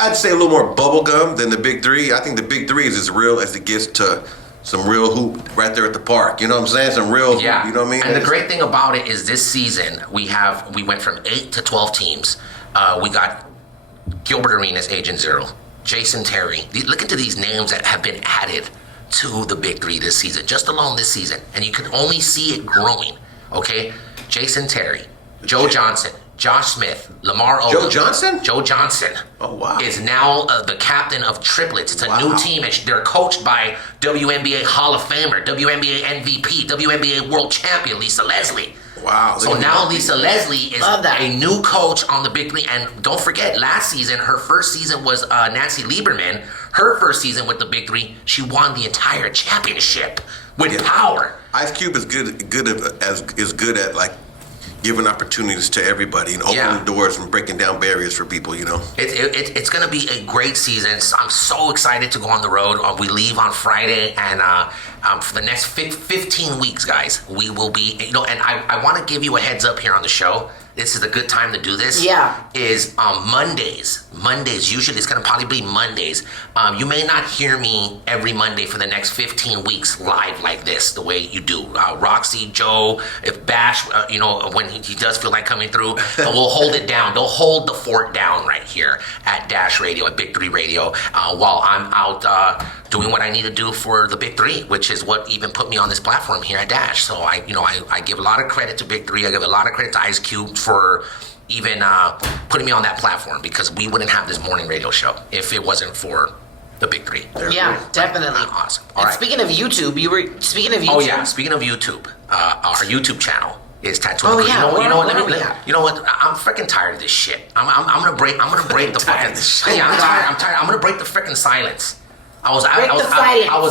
I'd say a little more bubblegum than the big three. I think the big three is as real as it gets to some real hoop right there at the park. You know what I'm saying? Some real hoop, you know what I mean? And the great thing about it is this season, we went from 8 to 12 teams. We got Gilbert Arenas, Agent Zero, Jason Terry. Look into these names that have been added to the big three this season, just alone this season. And you can only see it growing, okay? Jason Terry, Joe Johnson, Josh Smith, Lamar Odom. Joe Johnson? Joe Johnson. Oh, wow. Is now the captain of Triplets. It's a new team, and they're coached by WNBA Hall of Famer, WNBA MVP, WNBA World Champion Lisa Leslie. Wow. So now Lisa Leslie is a new coach on the Big Three. And don't forget, last season, her first season was Nancy Lieberman. Her first season with the Big Three, she won the entire championship with power. Ice Cube is good at like giving opportunities to everybody and opening doors and breaking down barriers for people, you know. It's going to be a great season. So I'm so excited to go on the road. We leave on Friday, and for the next 15 weeks, guys, we will be, and I want to give you a heads up here on the show. This is a good time to do this. Yeah. Is Mondays. Usually it's going to probably be Mondays. You may not hear me every Monday for the next 15 weeks live like this, the way you do. RaqC, Joe, if Bash, when he does feel like coming through, we'll hold it down. They'll hold the fort down right here at Dash Radio, at Big Three Radio, while I'm out doing what I need to do for the Big Three, which is what even put me on this platform here at Dash. So I give a lot of credit to Big Three. I give a lot of credit to Ice Cube for even putting me on that platform, because we wouldn't have this morning radio show if it wasn't for the Big Three. Definitely. Awesome. All right. Speaking of YouTube, speaking of YouTube, our YouTube channel is Tattoothecrew. Oh yeah. You know what? I'm freaking tired of this shit. I'm gonna break the fucking. Yeah, I'm tired. I'm gonna break the freaking silence. I was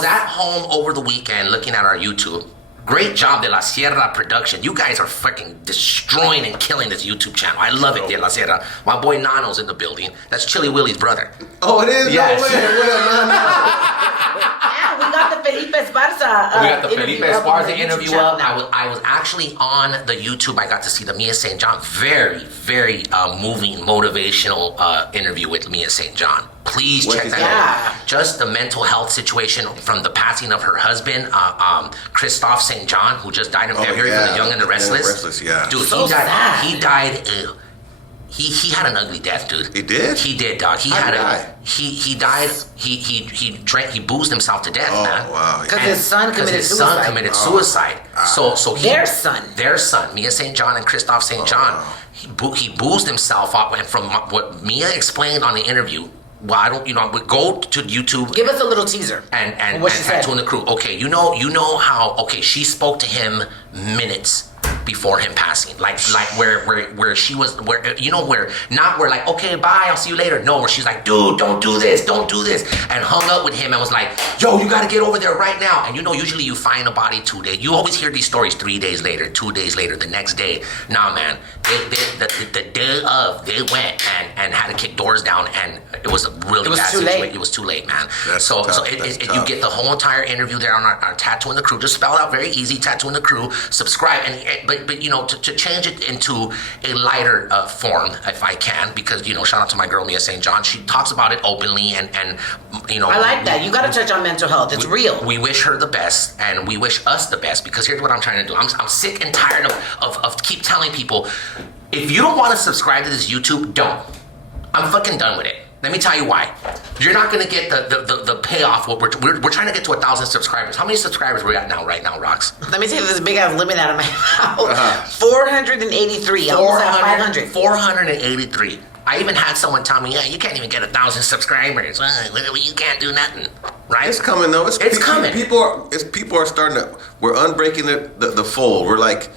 at home over the weekend looking at our YouTube. Great job, De La Sierra production. You guys are freaking destroying and killing this YouTube channel. I love it, De La Sierra. My boy Nano's in the building. That's Chili Willie's brother. Oh, it is? Yes. No way. What up, Nano? Yeah, we got the Felipe Esparza interview up. I was actually on the YouTube. I got to see the Mia St. John. Very, very moving, motivational interview with Mia St. John. Please check that out. Just the mental health situation from the passing of her husband, Christophe St. John, who just died in February from The Young and the Restless. Dude, so sad. He died. He had an ugly death, dude. He did? He did, dog. He died. He drank. He boozed himself to death, man. Oh wow! Because his son committed suicide. So their son, Mia St. John and Christophe St. John, he boozed himself up, and from what Mia explained on the interview. Well, I don't, go to YouTube. Give us a little teaser. And Tattoothecrew. Okay, you know how, she spoke to him minutes before him passing. Like where she was, not where like, okay, bye, I'll see you later. No, where she's like, dude, don't do this. And hung up with him and was like, yo, you gotta get over there right now. And usually you find a body 2 days. You always hear these stories 3 days later, 2 days later, the next day. Nah, man, the day of, they went and had to kick doors down, and it was a really bad situation. It was too late, man. So you get the whole entire interview there on our Tattoothecrew. Just spell it out very easy, Tattoothecrew. Subscribe, but to change it into a lighter form, if I can, because shout out to my girl Mia St. John. She talks about it openly, and I like that. You got to touch on mental health. It's real. We wish her the best, and we wish us the best, because here's what I'm trying to do. I'm sick and tired of keep telling people, if you don't want to subscribe to this YouTube, don't. I'm fucking done with it. Let me tell you why. You're not going to get the payoff. What we're trying to get to 1,000 subscribers. How many subscribers we at now, RaqC? Let me take this big ass limit out of my mouth. 483. Almost at 500. 483. I even had someone tell me, you can't even get 1,000 subscribers. You can't do nothing, right? It's coming though. It's coming. People are starting to. We're unbreaking the fold. We're like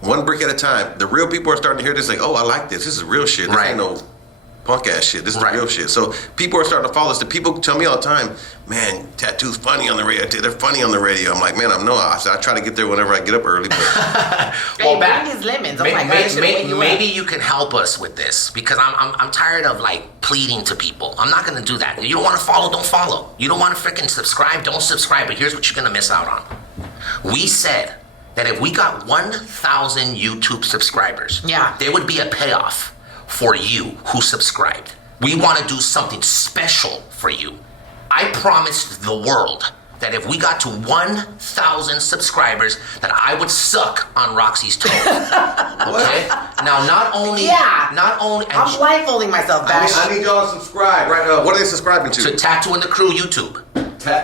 one brick at a time. The real people are starting to hear this. Like, oh, I like this. This is real shit. This ain't no punk ass shit. This is real shit. So people are starting to follow this. The people tell me all the time, man, Tattoo's funny on the radio. They're funny on the radio. I'm like, man, I try to get there whenever I get up early. But well, bring these lemons. Maybe you can help us with this, because I'm tired of like pleading to people. I'm not going to do that. You don't want to follow, don't follow. You don't want to freaking subscribe, don't subscribe. But here's what you're going to miss out on. We said that if we got 1,000 YouTube subscribers, there would be a payoff for you who subscribed. We want to do something special for you. I promised the world that if we got to 1,000 subscribers, that I would suck on RaqC's toes. Okay? Now, not only... I'm blindfolding myself, Bash. I need y'all to subscribe right now. What are they subscribing to? To Tattoothecrew YouTube.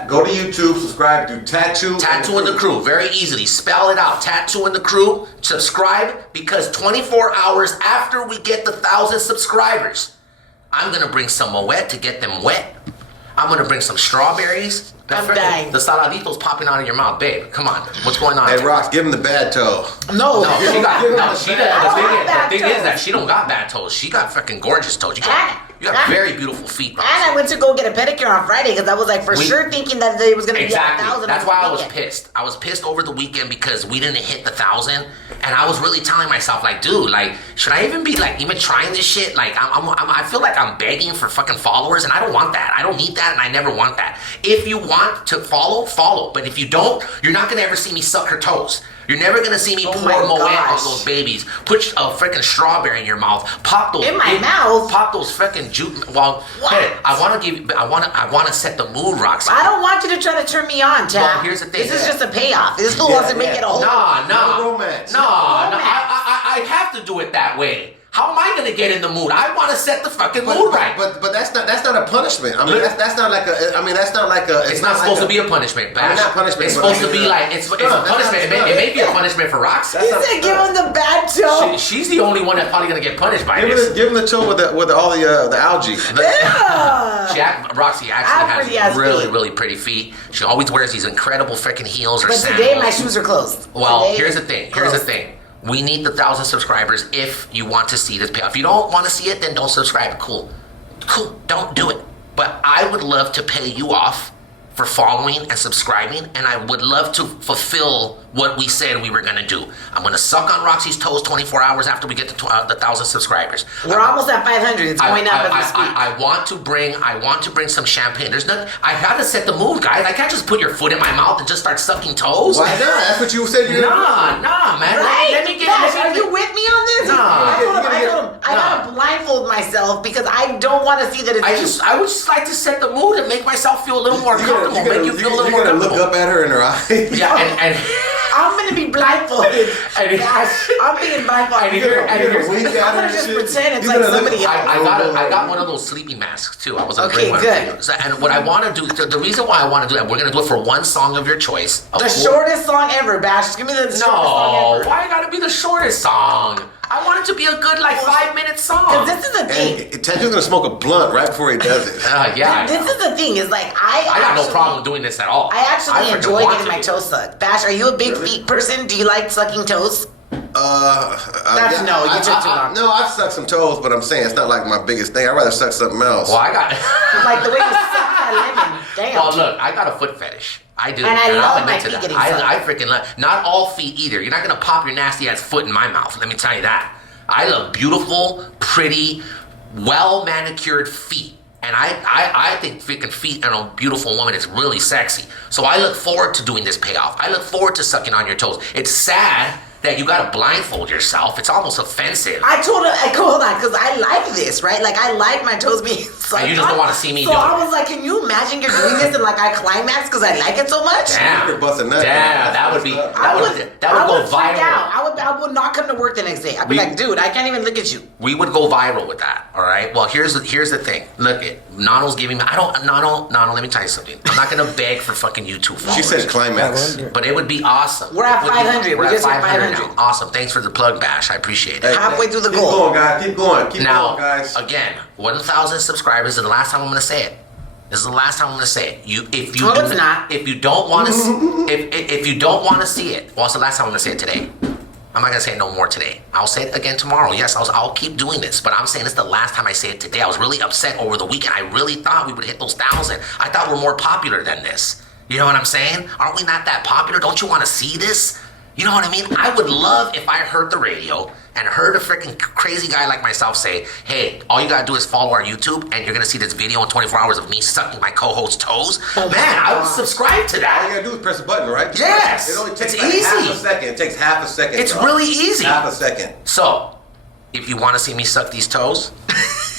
Go to YouTube, subscribe to Tattoothecrew. Very easily. Spell it out. Tattoothecrew. Subscribe, because 24 hours after we get the 1,000 subscribers, I'm going to bring some Moet to get them wet. I'm going to bring some strawberries. I'm dying. The saladito's popping out of your mouth, babe. Come on. What's going on? Hey, Rox, give him the bad toe. No, she doesn't. The thing is that toes. she don't got bad toes. She got fucking gorgeous toes. You got very beautiful feet, Rox. And I went to go get a pedicure on Friday because I was like sure thinking that it was going to be 1,000. That's why I was pissed. I was pissed over the weekend because we didn't hit the 1,000, and I was really telling myself, like, dude, like, should I even be like even trying this shit? Like, I feel like I'm begging for fucking followers, and I don't want that. I don't need that, and I never want that. If you want to follow, but if you don't, you're not gonna ever see me suck her toes. You're never gonna see me pour Moet on those babies. Put a freaking strawberry in your mouth. Pop those in my mouth. Pop those freaking juice. Well, hey, I want to set the mood, RaqC. I don't want you to try to turn me on, Tap. Well, here's the thing. This is just a payoff. This still doesn't make it a whole. No romance. No. I have to do it that way. How am I gonna get in the mood? I want to set the fucking mood right. But that's not a punishment. I mean, that's not like a. I mean, that's not like a. It's not supposed to be a punishment, Bash. I mean, not punishment. It's supposed to be like it's a punishment. It may be a punishment for RaqC. He said, "Give him the bad toe." She's the only one that's probably gonna get punished by this. Give him the toe with all the algae. RaqC actually has really pretty feet. She always wears these incredible freaking heels or but sandals. Today my shoes are closed. Well, here's the thing. We need the 1,000 subscribers if you want to see this payoff. If you don't want to see it, then don't subscribe. Cool. Don't do it. But I would love to pay you off for following and subscribing, and I would love to fulfill what we said we were going to do. I'm going to suck on RaqC's toes 24 hours after we get to the 1,000 subscribers. We're almost at 500. It's going up as we speak. I want to bring some champagne. There's nothing. I got to set the mood, guys. I can't just put your foot in my mouth and just start sucking toes. Why not? That's what you said. Nah, man. Right? Let me get. Are you with me on this? Nah. I told him I gotta blindfold myself because I don't want to see that it's. I would just like to set the mood and make myself feel a little more comfortable. Make you feel a little more comfortable. Look up at her in her eyes. Yeah, and I'm gonna be blindfolded. I'm being blindfolded. I'm gonna just pretend it's like somebody else. I got one of those sleepy masks too. I was gonna bring one. Good. So, and what I want to do, the reason why I want to do that, we're gonna do it for one song of your choice. The shortest song ever, Bash. Give me the shortest song ever. Why gotta be the shortest song? I want it to be a good 5-minute song. This is the thing. Tattoo's gonna smoke a blunt right before he does it. Yeah. This is the thing. Is I got no problem doing this at all. I actually enjoy getting my toes sucked. Bash, are you a big feet person? Do you like sucking toes? That's no. You took too long. No, I've sucked some toes, but I'm saying it's not like my biggest thing. I'd rather suck something else. Well, I got like the way you suck that lemon. Damn. Well, look, I got a foot fetish. I do. And I love my feet getting sucked. I freaking love. Not all feet either. You're not gonna pop your nasty ass foot in my mouth. Let me tell you that. I love beautiful, pretty, well manicured feet. And I think freaking feet on a beautiful woman is really sexy. So I look forward to doing this payoff. I look forward to sucking on your toes. It's sad that you gotta blindfold yourself. It's almost offensive. I told him, hold on, because I like this, right? Like, I like my toes being sucked. And you just don't want to see me do it. So I was like, can you imagine you're doing this and I climax because I like it so much? Damn, that would go viral. I would not come to work the next day. I'd be like, dude, I can't even look at you. We would go viral with that, all right? Well, here's the thing. Look, Nano's giving me, Nano, let me tell you something. I'm not going to beg for fucking YouTube followers. She said climax. But it would be awesome. We're at 500. We're at 500 now. Awesome. Thanks for the plug, Bash. I appreciate it. Halfway through the goal. Keep going, guys. Keep going, guys. Again, 1,000 subscribers is the last time I'm going to say it. This is the last time I'm going to say it. If you don't want to see it, well, it's the last time I'm going to say it today. I'm not going to say it no more today. I'll say it again tomorrow. Yes, I'll keep doing this, but I'm saying it's the last time I say it today. I was really upset over the weekend. I really thought we would hit those 1,000. I thought we're more popular than this. You know what I'm saying? Aren't we not that popular? Don't you want to see this? You know what I mean? I would love if I heard the radio and heard a freaking crazy guy like myself say, hey, all you gotta do is follow our YouTube and you're gonna see this video in 24 hours of me sucking my co-host's toes. Oh, man, I would subscribe to that. All you gotta do is press a button, right? Yes. It only takes easy. half a second. It takes half a second. It's really easy. Half a second. So, if you want to see me suck these toes,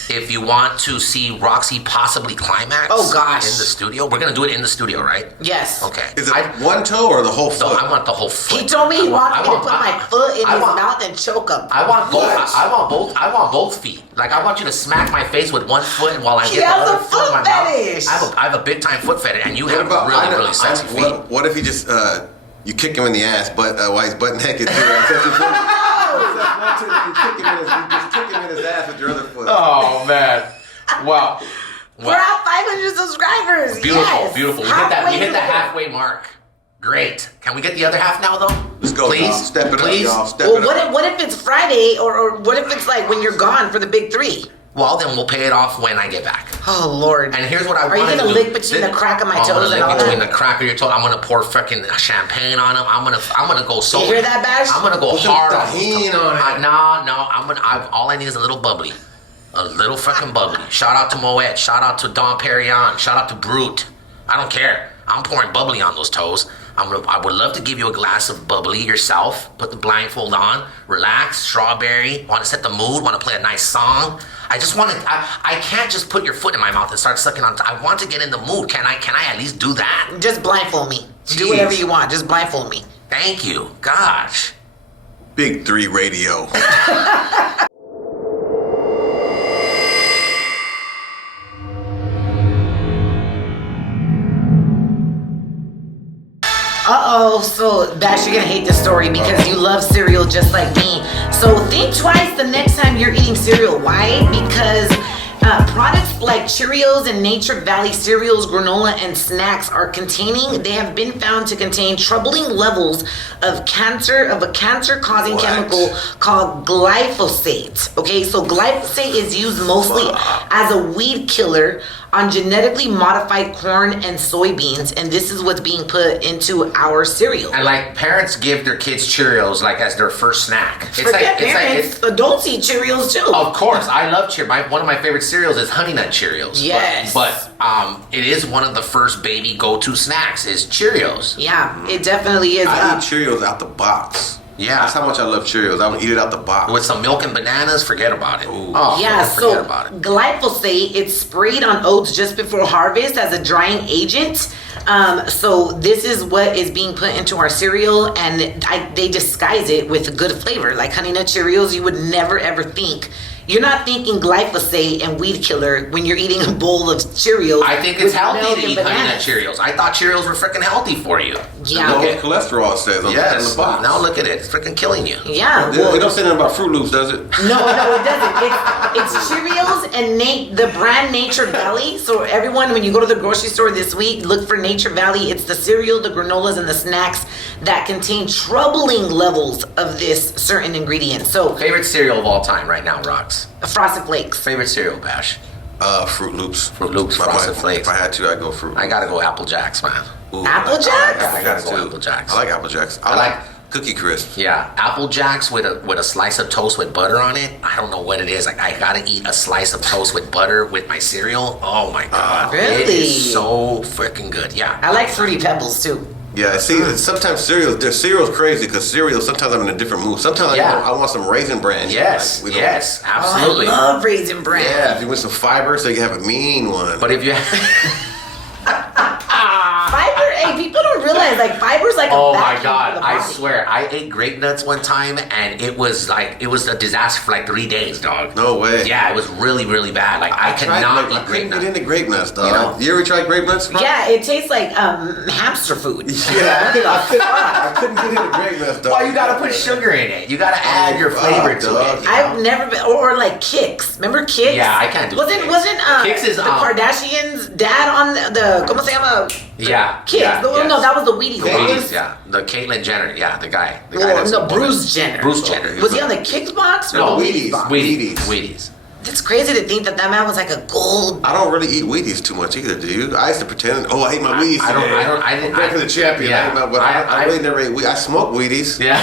if you want to see RaqC possibly climax Oh, gosh. in the studio, we're going to do it in the studio, right? Yes. Okay. Is it one toe or the whole foot? No, I want the whole foot. He told me he wants me to put my foot in his want- mouth and choke him. I want both. What? I want both. I want both feet. Like I want you to smack my face with one foot, and while I He get the has other a foot in my foot fetish. mouth. I have a big time foot fetish, and you What have about really sexy feet. What if you just you kick him in the ass, but while he's butt naked? Too, you just kick him in his ass with your other foot. Oh man! Wow. We're at 500 subscribers. Beautiful, yes. beautiful. We hit the halfway mark. Great. Can we get the other half now, though? Let's go, please. y'all. Step it please. up, y'all. Step Well, it up. what if it's Friday, or what if it's like when you're gone for the big 3? Well, then we'll pay it off when I get back. Oh Lord! And here's what I Are want to you do. gonna lick between the crack of my I'm toes gonna and lick all between that? the crack of your toe. I'm gonna pour fucking champagne on him. I'm gonna go so. You hear that, Bash? I'm gonna go Put some hard tahini on it. No. All I need is a little bubbly. A little fucking bubbly. Shout out to Moet. Shout out to Dom Perignon. Shout out to Brute. I don't care. I'm pouring bubbly on those toes. I would love to give you a glass of bubbly yourself. Put the blindfold on. Relax. Strawberry. Want to set the mood. Want to play a nice song. I just want to. I can't just put your foot in my mouth and start sucking on. I want to get in the mood. Can I at least do that? Just blindfold me. Do whatever you want. Just blindfold me. Thank you. Gosh. Big 3 radio. So Bash, you're gonna hate this story because you love cereal just like me. So think twice the next time you're eating cereal. Why? Because products like Cheerios and Nature Valley cereals, granola, and snacks they have been found to contain troubling levels of a cancer-causing chemical called glyphosate. Okay, so glyphosate is used mostly as a weed killer on genetically modified corn and soybeans, and this is what's being put into our cereal. And like parents give their kids Cheerios like as their first snack. Adults eat Cheerios too. Of course, I love Cheerios. One of my favorite cereals is Honey Nut Cheerios. Yes. But it is one of the first baby go-to snacks is Cheerios. Yeah, it definitely is. I eat Cheerios out the box. Yeah. That's how much I love Cheerios. I would eat it out the box. With some milk and bananas, forget about it. Forget about it. Glyphosate, it's sprayed on oats just before harvest as a drying agent. So this is what is being put into our cereal, and they disguise it with good flavor. Like Honey Nut Cheerios, you would never ever think. You're not thinking glyphosate and weed killer when you're eating a bowl of Cheerios. I think it's healthy to eat Honey Nut Cheerios. I thought Cheerios were freaking healthy for you. Yeah. Look at cholesterol says on the box. Now look at it. It's freaking killing you. Yeah. It don't say nothing about Fruit Loops, does it? No, it doesn't. It's Cheerios and the brand Nature Valley. So everyone, when you go to the grocery store this week, look for Nature Valley. It's the cereal, the granolas, and the snacks that contain troubling levels of this certain ingredient. So favorite cereal of all time right now, RaqC. Frosted Flakes. Favorite cereal, Bash. Fruit Loops. Fruit Loops, Frosted Flakes. If I had to, I'd go Fruit Loops. I gotta go Apple Jacks, man. Ooh, Apple Jacks? I gotta go Apple Jacks. I like Apple Jacks. I like Cookie Crisp. Yeah, Apple Jacks with a slice of toast with butter on it. I don't know what it is. Like I gotta eat a slice of toast with butter with my cereal. Oh my god, really? It is so freaking good. Yeah, I like Fruity Pebbles too. Yeah, see, sometimes cereal's crazy because cereal, sometimes I'm in a different mood. Sometimes I want some Raisin Bran. Yes, absolutely. Oh, I love Raisin Bran. Yeah, if you want some fiber so you can have a mean one. But if you fiber, hey, people don't realize like fiber's like oh a my vacuum god, for the I body. swear, I ate grape nuts one time and it was a disaster for like 3 days, dog. No way. Yeah, it was really, really bad. Like I cannot eat grape nuts. I couldn't get into grape nuts, dog. You ever tried grape nuts? Yeah, it tastes like hamster food. Yeah, I couldn't get into grape nuts, dog. Well, you gotta put sugar in it. You gotta add your flavor to it. I've never been, or like Kix. Remember Kix? Yeah, I can't do Wasn't Kix is the Kardashians' dad on the ¿Cómo se llama? Yeah. Kix. Yeah, No, that was the Wheaties. The Wheaties, yeah. The Caitlyn Jenner, yeah, the guy. Bruce Jenner. Bruce Jenner. Was he on the Kix box or no, the Wheaties box? Wheaties. It's crazy to think that man was like a gold. I don't really eat Wheaties too much either, do you? I used to pretend, I ate my Wheaties today. I didn't. Back in the champion. Yeah, I really never ate Wheaties. I smoked Wheaties. Yeah.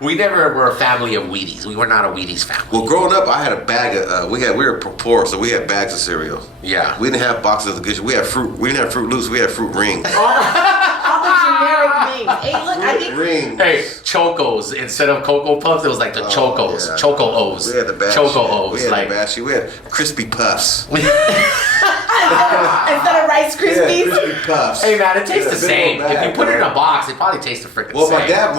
We never were a family of Wheaties. We were not a Wheaties family. Well, growing up, I had a bag of. We were poor, so we had bags of cereal. Yeah. We didn't have boxes of good. We had fruit. We didn't have Fruit Loops. We had Fruit Rings. All the generic names. Hey, look, I think Rings. Hey, Chocos instead of Cocoa Puffs, it was like the Chocos, yeah. Choco O's, We had the Bashy. Choco O's, We had like the Bashy. We had Crispy Puffs. instead of Rice Krispies. Yeah, Crispy Puffs. Hey man, it tastes the big same. old bag, If you put it in man. a box, it probably tastes the freaking Well, same. my dad,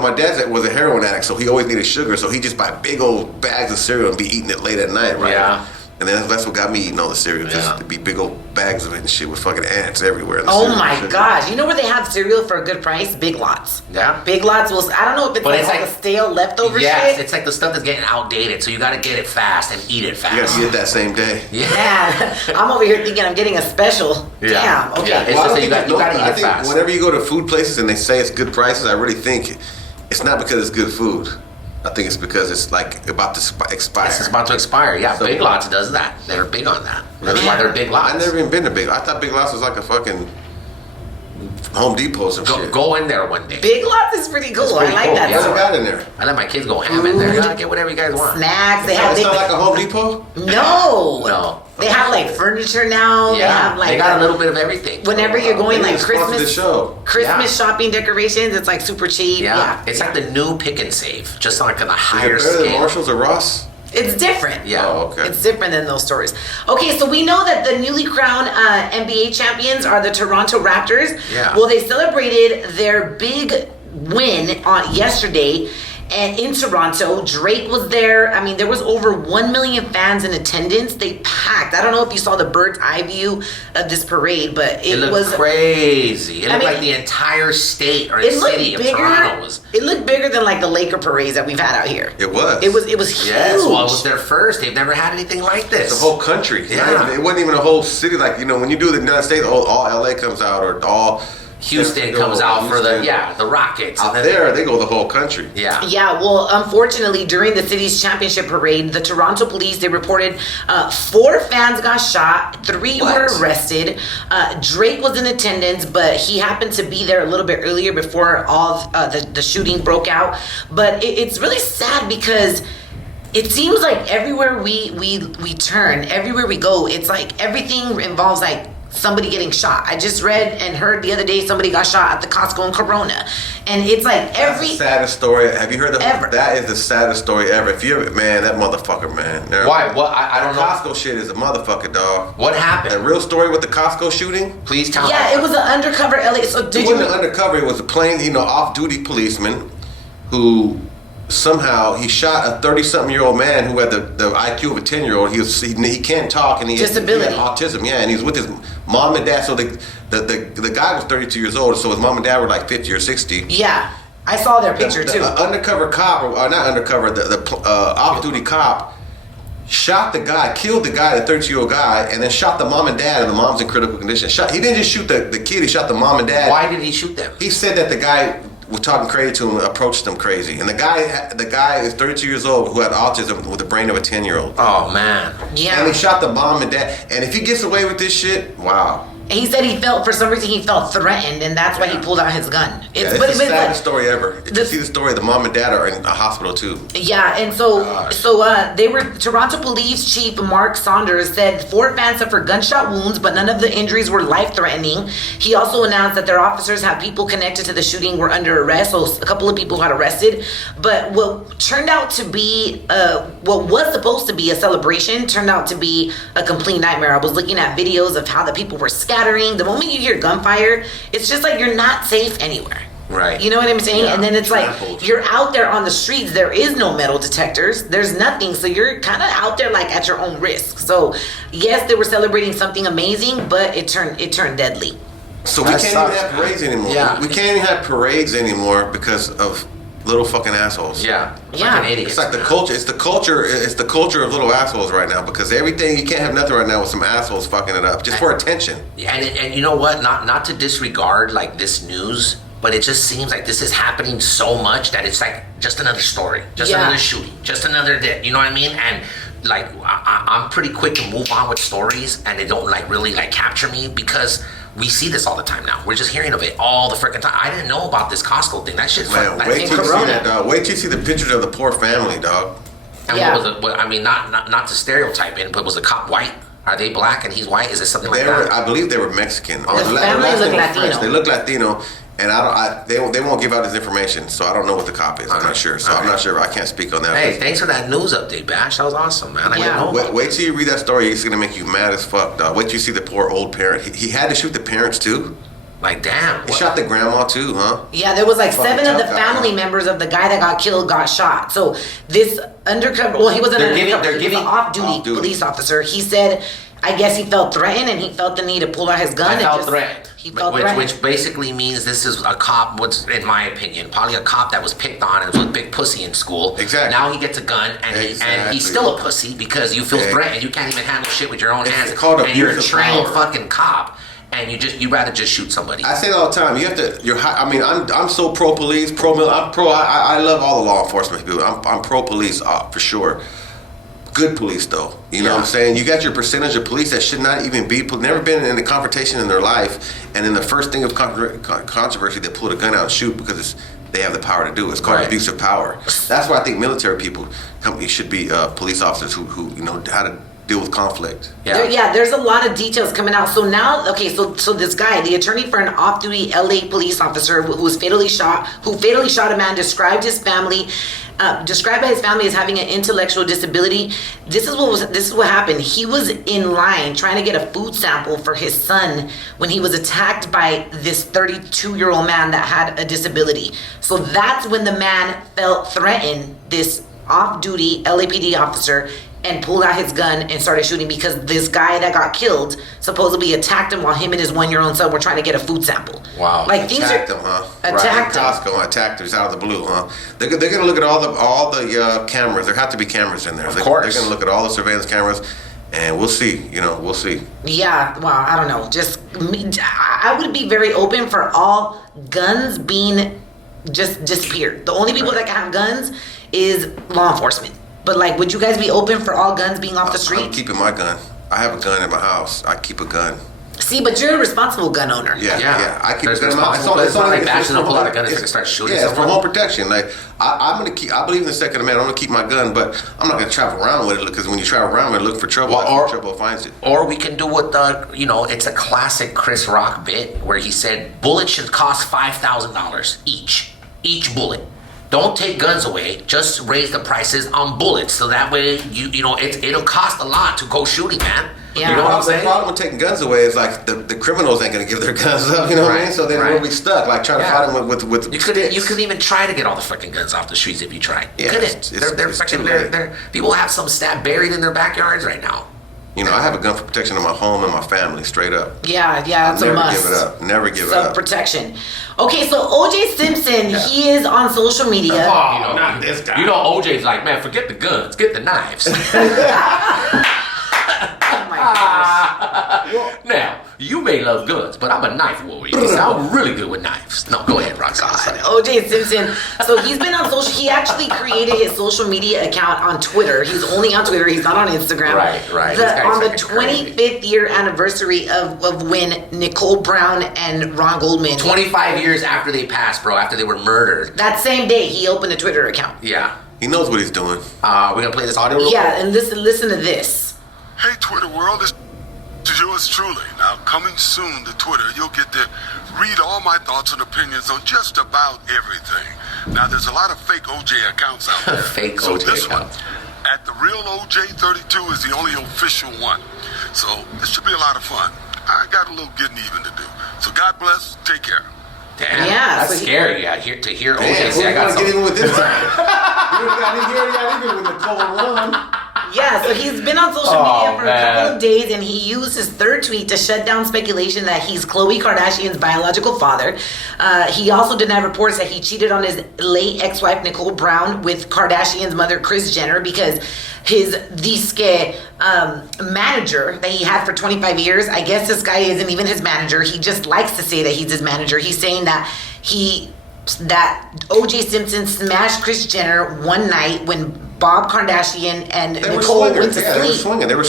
my dad was a heroin addict, so he always needed sugar, so he just buy big old bags of cereal and be eating it late at night, right? Yeah. And then that's what got me eating all the cereal, just to be big old bags of it and shit with fucking ants everywhere. in the Oh cereal my and shit. gosh! You know where they have cereal for a good price? Big Lots. Yeah. Big Lots will. I don't know if it's But like it's all like- the stale leftover Yes, shit. it's like the stuff that's getting outdated, so you got to get it fast and eat it You fast. gotta eat it that same day. Yeah. Man, I'm over here thinking I'm getting a special. Yeah. Damn. Okay. Yeah, it's Well, I just don't that you think got to I eat it think fast. whenever you go to food places and they say it's good prices, I really think it's not because it's good food. I think it's because it's like about to expire. It's about to expire. Yeah, So- Big Lots does that. They're big on that. That's why they're Big Lots. I never even been to Big. I thought Big Lots was like a fucking Home Depot or some shit. Go in there one day. Big Lots is pretty cool. It's pretty I like cool, that yeah. What's store. got in there? I let my kids go ham in there. Food. Yeah, get whatever you guys want. Snacks. They have. It's They, not like a Home Depot. no. No. They have like furniture now. They Yeah, have like. they got a little bit of everything. Whenever you're going Maybe like it's sponsored the Christmas. show. Christmas Yeah. shopping decorations, it's like super cheap. Yeah. Yeah. It's like the new Pick and Save, just like on a Is it higher better than scale. Marshalls or Ross? It's different. Yeah. Oh, okay. It's different than those stores. Okay, so we know that the newly crowned NBA champions are the Toronto Raptors. Yeah. Well, they celebrated their big win on yesterday. And in Toronto, Drake was there. I mean, there was over 1 million fans in attendance. They packed. I don't know if you saw the bird's eye view of this parade, but It looked was crazy. It I looked mean, like the entire state or it looked city of bigger. Toronto was. It looked bigger than like the Laker parades that we've had out here. It was. It was huge. Yes, well, it was their first. They've never had anything like this. The whole country. Yeah. It wasn't even a whole city. Like, when you do the United States, all LA comes out or all Houston comes out for the Rockets. Out And then there, they go the whole country. Yeah. Yeah, well, unfortunately, during the city's championship parade, the Toronto police, they reported 4 fans got shot, 3 What? were arrested. Drake was in attendance, but he happened to be there a little bit earlier before all the shooting broke out. But it's really sad because it seems like everywhere we turn, everywhere we go, it's like everything involves like somebody getting shot. I just read and heard the other day somebody got shot at the Costco in Corona. And it's like That's the saddest story. Have you heard of Ever. That is the saddest story ever. If you ever, man, that motherfucker, man. Why? What? I don't know. Costco shit is a motherfucker, dog. What That happened? real story with the Costco shooting? Please tell Yeah, me. it was an undercover LA. So It did you? wasn't undercover. It was a plain, off-duty policeman who somehow he shot a 30-something-year-old man who had the IQ of a 10-year-old. He can't talk and he Disability. had autism. Yeah, and he was with his mom and dad. So the guy was 32 years old. So his mom and dad were like 50 or 60. Yeah, I saw their picture The too. undercover cop, or not undercover, the off-duty cop shot the guy, killed the guy, the 32-year-old guy, and then shot the mom and dad, and the mom's in critical condition. He didn't just shoot the kid, he shot the mom and dad. Why did he shoot them? He said that the guy was talking crazy to him, approached him crazy. And the guy is 32 years old who had autism with the brain of a 10-year-old. Oh man. Yeah, And he shot the mom and dad. And if he gets away with this shit, wow. and he said for some reason he felt threatened, and that's why he pulled out his gun. It's but the it's like, saddest story ever. If you the- see the story, the mom and dad are in a hospital too. yeah, and so they were Toronto Police Chief Mark Saunders said 4 fans suffered gunshot wounds, but none of the injuries were life-threatening. He also announced that their officers have people connected to the shooting were under arrest, so a couple of people got arrested. But what turned out to be what was supposed to be a celebration turned out to be a complete nightmare. I was looking at videos of how the people were scattering. The moment you hear gunfire, it's just like you're not safe anywhere. Right. You know what I'm saying? Yeah, And then it's trampled. like you're out there on the streets. There is no metal detectors. There's nothing. So you're kind of out there like at your own risk. So yes, they were celebrating something amazing, but it turned deadly. So we That can't sucks, even have parades anymore. Yeah. We can't even have parades anymore because of little fucking assholes. Yeah. Yeah. Fucking idiots. It's like the culture. It's the culture of little assholes right now. Because everything, you can't have nothing right now with some assholes fucking it up just for attention. Yeah, and you know what? Not to disregard like this news, but it just seems like this is happening so much that it's like just another story, just Yeah. another shooting, just another day. You know what I mean? And like I'm pretty quick to move on with stories, and they don't like really like capture me because we see this all the time now. We're just hearing of it all the freaking time. I didn't know about this Costco thing. That shit's Man, that's wait till you see Corona. that, dog. Wait till you see the pictures of the poor family, dog. And Yeah. what was it? What, I mean, not to stereotype it, but was the cop white? Are they black and he's white? Is it something like They were, that? I believe they were Mexican. Or The their family last looked name was Latino. French. They look Latino. And they won't give out his information, so I don't know what the cop is. I'm not sure. So I'm not sure. I can't speak on that. Hey, thanks for that news update, Bash. That was awesome, man. I didn't know. Wait till you read that story. It's gonna make you mad as fuck, dog. Wait till you see the poor old parent. He had to shoot the parents too. Like, damn. He shot the grandma too, huh? Yeah, there was like 7 of the family members of the guy that got killed got shot. So this undercover, well, he wasn't undercover. He was an off-duty police officer. He said, I guess he felt threatened and he felt the need to pull out his gun. I felt threatened. He felt threatened. Which basically means this is a cop, in my opinion, probably a cop that was picked on and was a big pussy in school. Exactly. Now he gets a gun and he's still a pussy because you feel threatened. You can't even handle shit with your own hands. It's called and you're a abuse of trained power. fucking cop. And you rather just shoot somebody. I say it all the time. You have to. I'm so pro police, pro. I love all the law enforcement people. I'm pro police for sure. Good police though. You know what I'm saying? You got your percentage of police that should not even be. Never been in a confrontation in their life, and then the first thing of controversy, they pull a gun out and shoot because they have the power to do it. It's called abuse of power. That's why I think military people should be police officers who know how to deal with conflict. There's a lot of details coming out. So now, so this guy, the attorney for an off-duty LA police officer who was fatally shot a man, described by his family as having an intellectual disability. This is what happened. He was in line trying to get a food sample for his son when he was attacked by this 32-year-old man that had a disability. So that's when the man felt threatened, this off-duty LAPD officer, and pulled out his gun and started shooting because this guy that got killed supposedly attacked him while him and his 1-year-old son were trying to get a food sample. Wow. Like things attacked him, huh? Attacked him. Costco attacked him. He's out of the blue, huh? They're gonna look at all the cameras. There have to be cameras in there. Of course. They're gonna look at all the surveillance cameras, and we'll see. We'll see. Yeah. Well, I don't know. I would be very open for all guns being just disappeared. The only people that can have guns is law enforcement. But like, would you guys be open for all guns being off the street? I'm keeping my gun. I have a gun in my house. I keep a gun. See, but you're a responsible gun owner. Yeah. I keep a gun in my house. It's not like Bash will pull out a gun and start shooting. Yeah, it's for home protection. Like I'm gonna keep. I believe in the Second Amendment. I'm gonna keep my gun, but I'm not gonna travel around with it because when you travel around with it, look for trouble. Trouble finds it. Or we can do what it's a classic Chris Rock bit where he said bullets should cost $5,000 each bullet. Don't take guns away. Just raise the prices on bullets, so that way it'll cost a lot to go shooting, man. Yeah. You know what I'm saying? The problem with taking guns away is like the criminals ain't gonna give their guns up. You know what I mean? So then we'll be stuck, like trying to fight them with. You couldn't even try to get all the fucking guns off the streets if you tried. You couldn't. They're people have some stat buried in their backyards right now. I have a gun for protection of my home and my family, straight up. Yeah, that's a must. Never give it up. Never give it up. Self-protection. Okay, so O.J. Simpson, he is on social media. Oh, not this guy. OJ's like, man, forget the guns, get the knives. Oh my gosh. Now, you may love guns, but I'm a knife warrior. You sound really good with knives. No, go ahead, RaqC. O.J. Simpson. So he's been on social. He actually created his social media account on Twitter. He's only on Twitter. He's not on Instagram. Right. On the 25th year anniversary of when Nicole Brown and Ron Goldman. 25 years after they passed, bro. After they were murdered. That same day, he opened a Twitter account. Yeah. He knows what he's doing. We're gonna play this audio real quick? Yeah, and listen to this. Hey, Twitter world, this is yours truly. Now, coming soon to Twitter, you'll get to read all my thoughts and opinions on just about everything. Now, there's a lot of fake OJ accounts out there. Fake so OJ this accounts. one, at the real OJ32 is the only official one. So this should be a lot of fun. I got a little getting even to do. So God bless. Take care. Damn, Yeah, that's scary. To hear Damn, OJ say I got get something. even with this time. You got even with Nicole Run. Yeah, so he's been on social media for a couple of days, and he used his third tweet to shut down speculation that he's Khloe Kardashian's biological father. He also denied reports that he cheated on his late ex-wife Nicole Brown with Kardashian's mother Kris Jenner because his disque manager that he had for 25 years, I guess this guy isn't even his manager. He just likes to say that he's his manager. He's saying that O.J. Simpson smashed Kris Jenner one night when Bob Kardashian and Nicole went to sleep. They were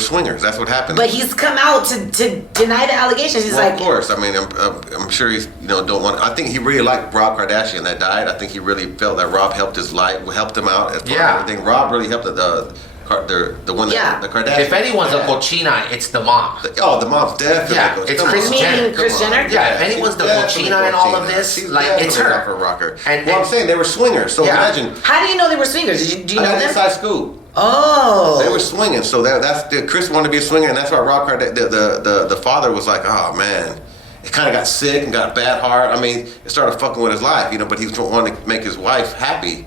swingers. That's what happened. But he's come out to deny the allegations. He's like, of course. I mean, I'm sure he's don't want. I think he really liked Rob Kardashian that died. I think he really felt that Rob helped his life, helped him out. As far as everything. Rob really helped The one that the Kardashians. If anyone's a cochina, it's the mom. The mom's definitely. Yeah, it's Kris Jenner. Kris Jenner. Yeah, if anyone's the cochina in all of this, it's her. A rocker. And I'm saying they were swingers. So imagine. How do you know they were swingers? Do you know them? Inside school. Oh. They were swinging. So that's Kris wanted to be a swinger, and that's why Rob Kardashian, the father was like, oh man. It kind of got sick and got a bad heart. I mean, it started fucking with his life, but he wanted to make his wife happy.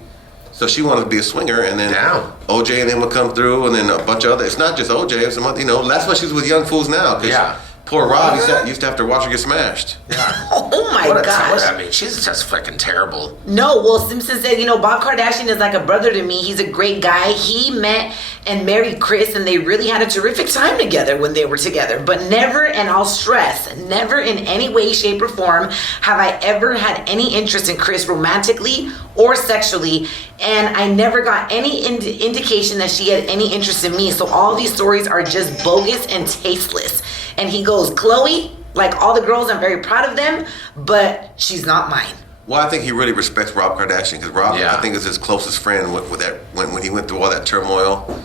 So she wanted to be a swinger, and then OJ and them would come through, and then a bunch of other. It's not just OJ. It's some other, that's why she's with young fools now. Yeah. Poor Rob used to have to watch her get smashed. Yeah. Oh my gosh. I mean, she's just fucking terrible. No, well, Simpson said, Bob Kardashian is like a brother to me. He's a great guy. He met and married Kris, and they really had a terrific time together when they were together. But never, and I'll stress, never in any way, shape, or form have I ever had any interest in Kris romantically or sexually. And I never got any indication that she had any interest in me. So all these stories are just bogus and tasteless. And he goes, Khloe, like all the girls, I'm very proud of them, but she's not mine. Well, I think he really respects Rob Kardashian because Rob, I think, is his closest friend with that when he went through all that turmoil.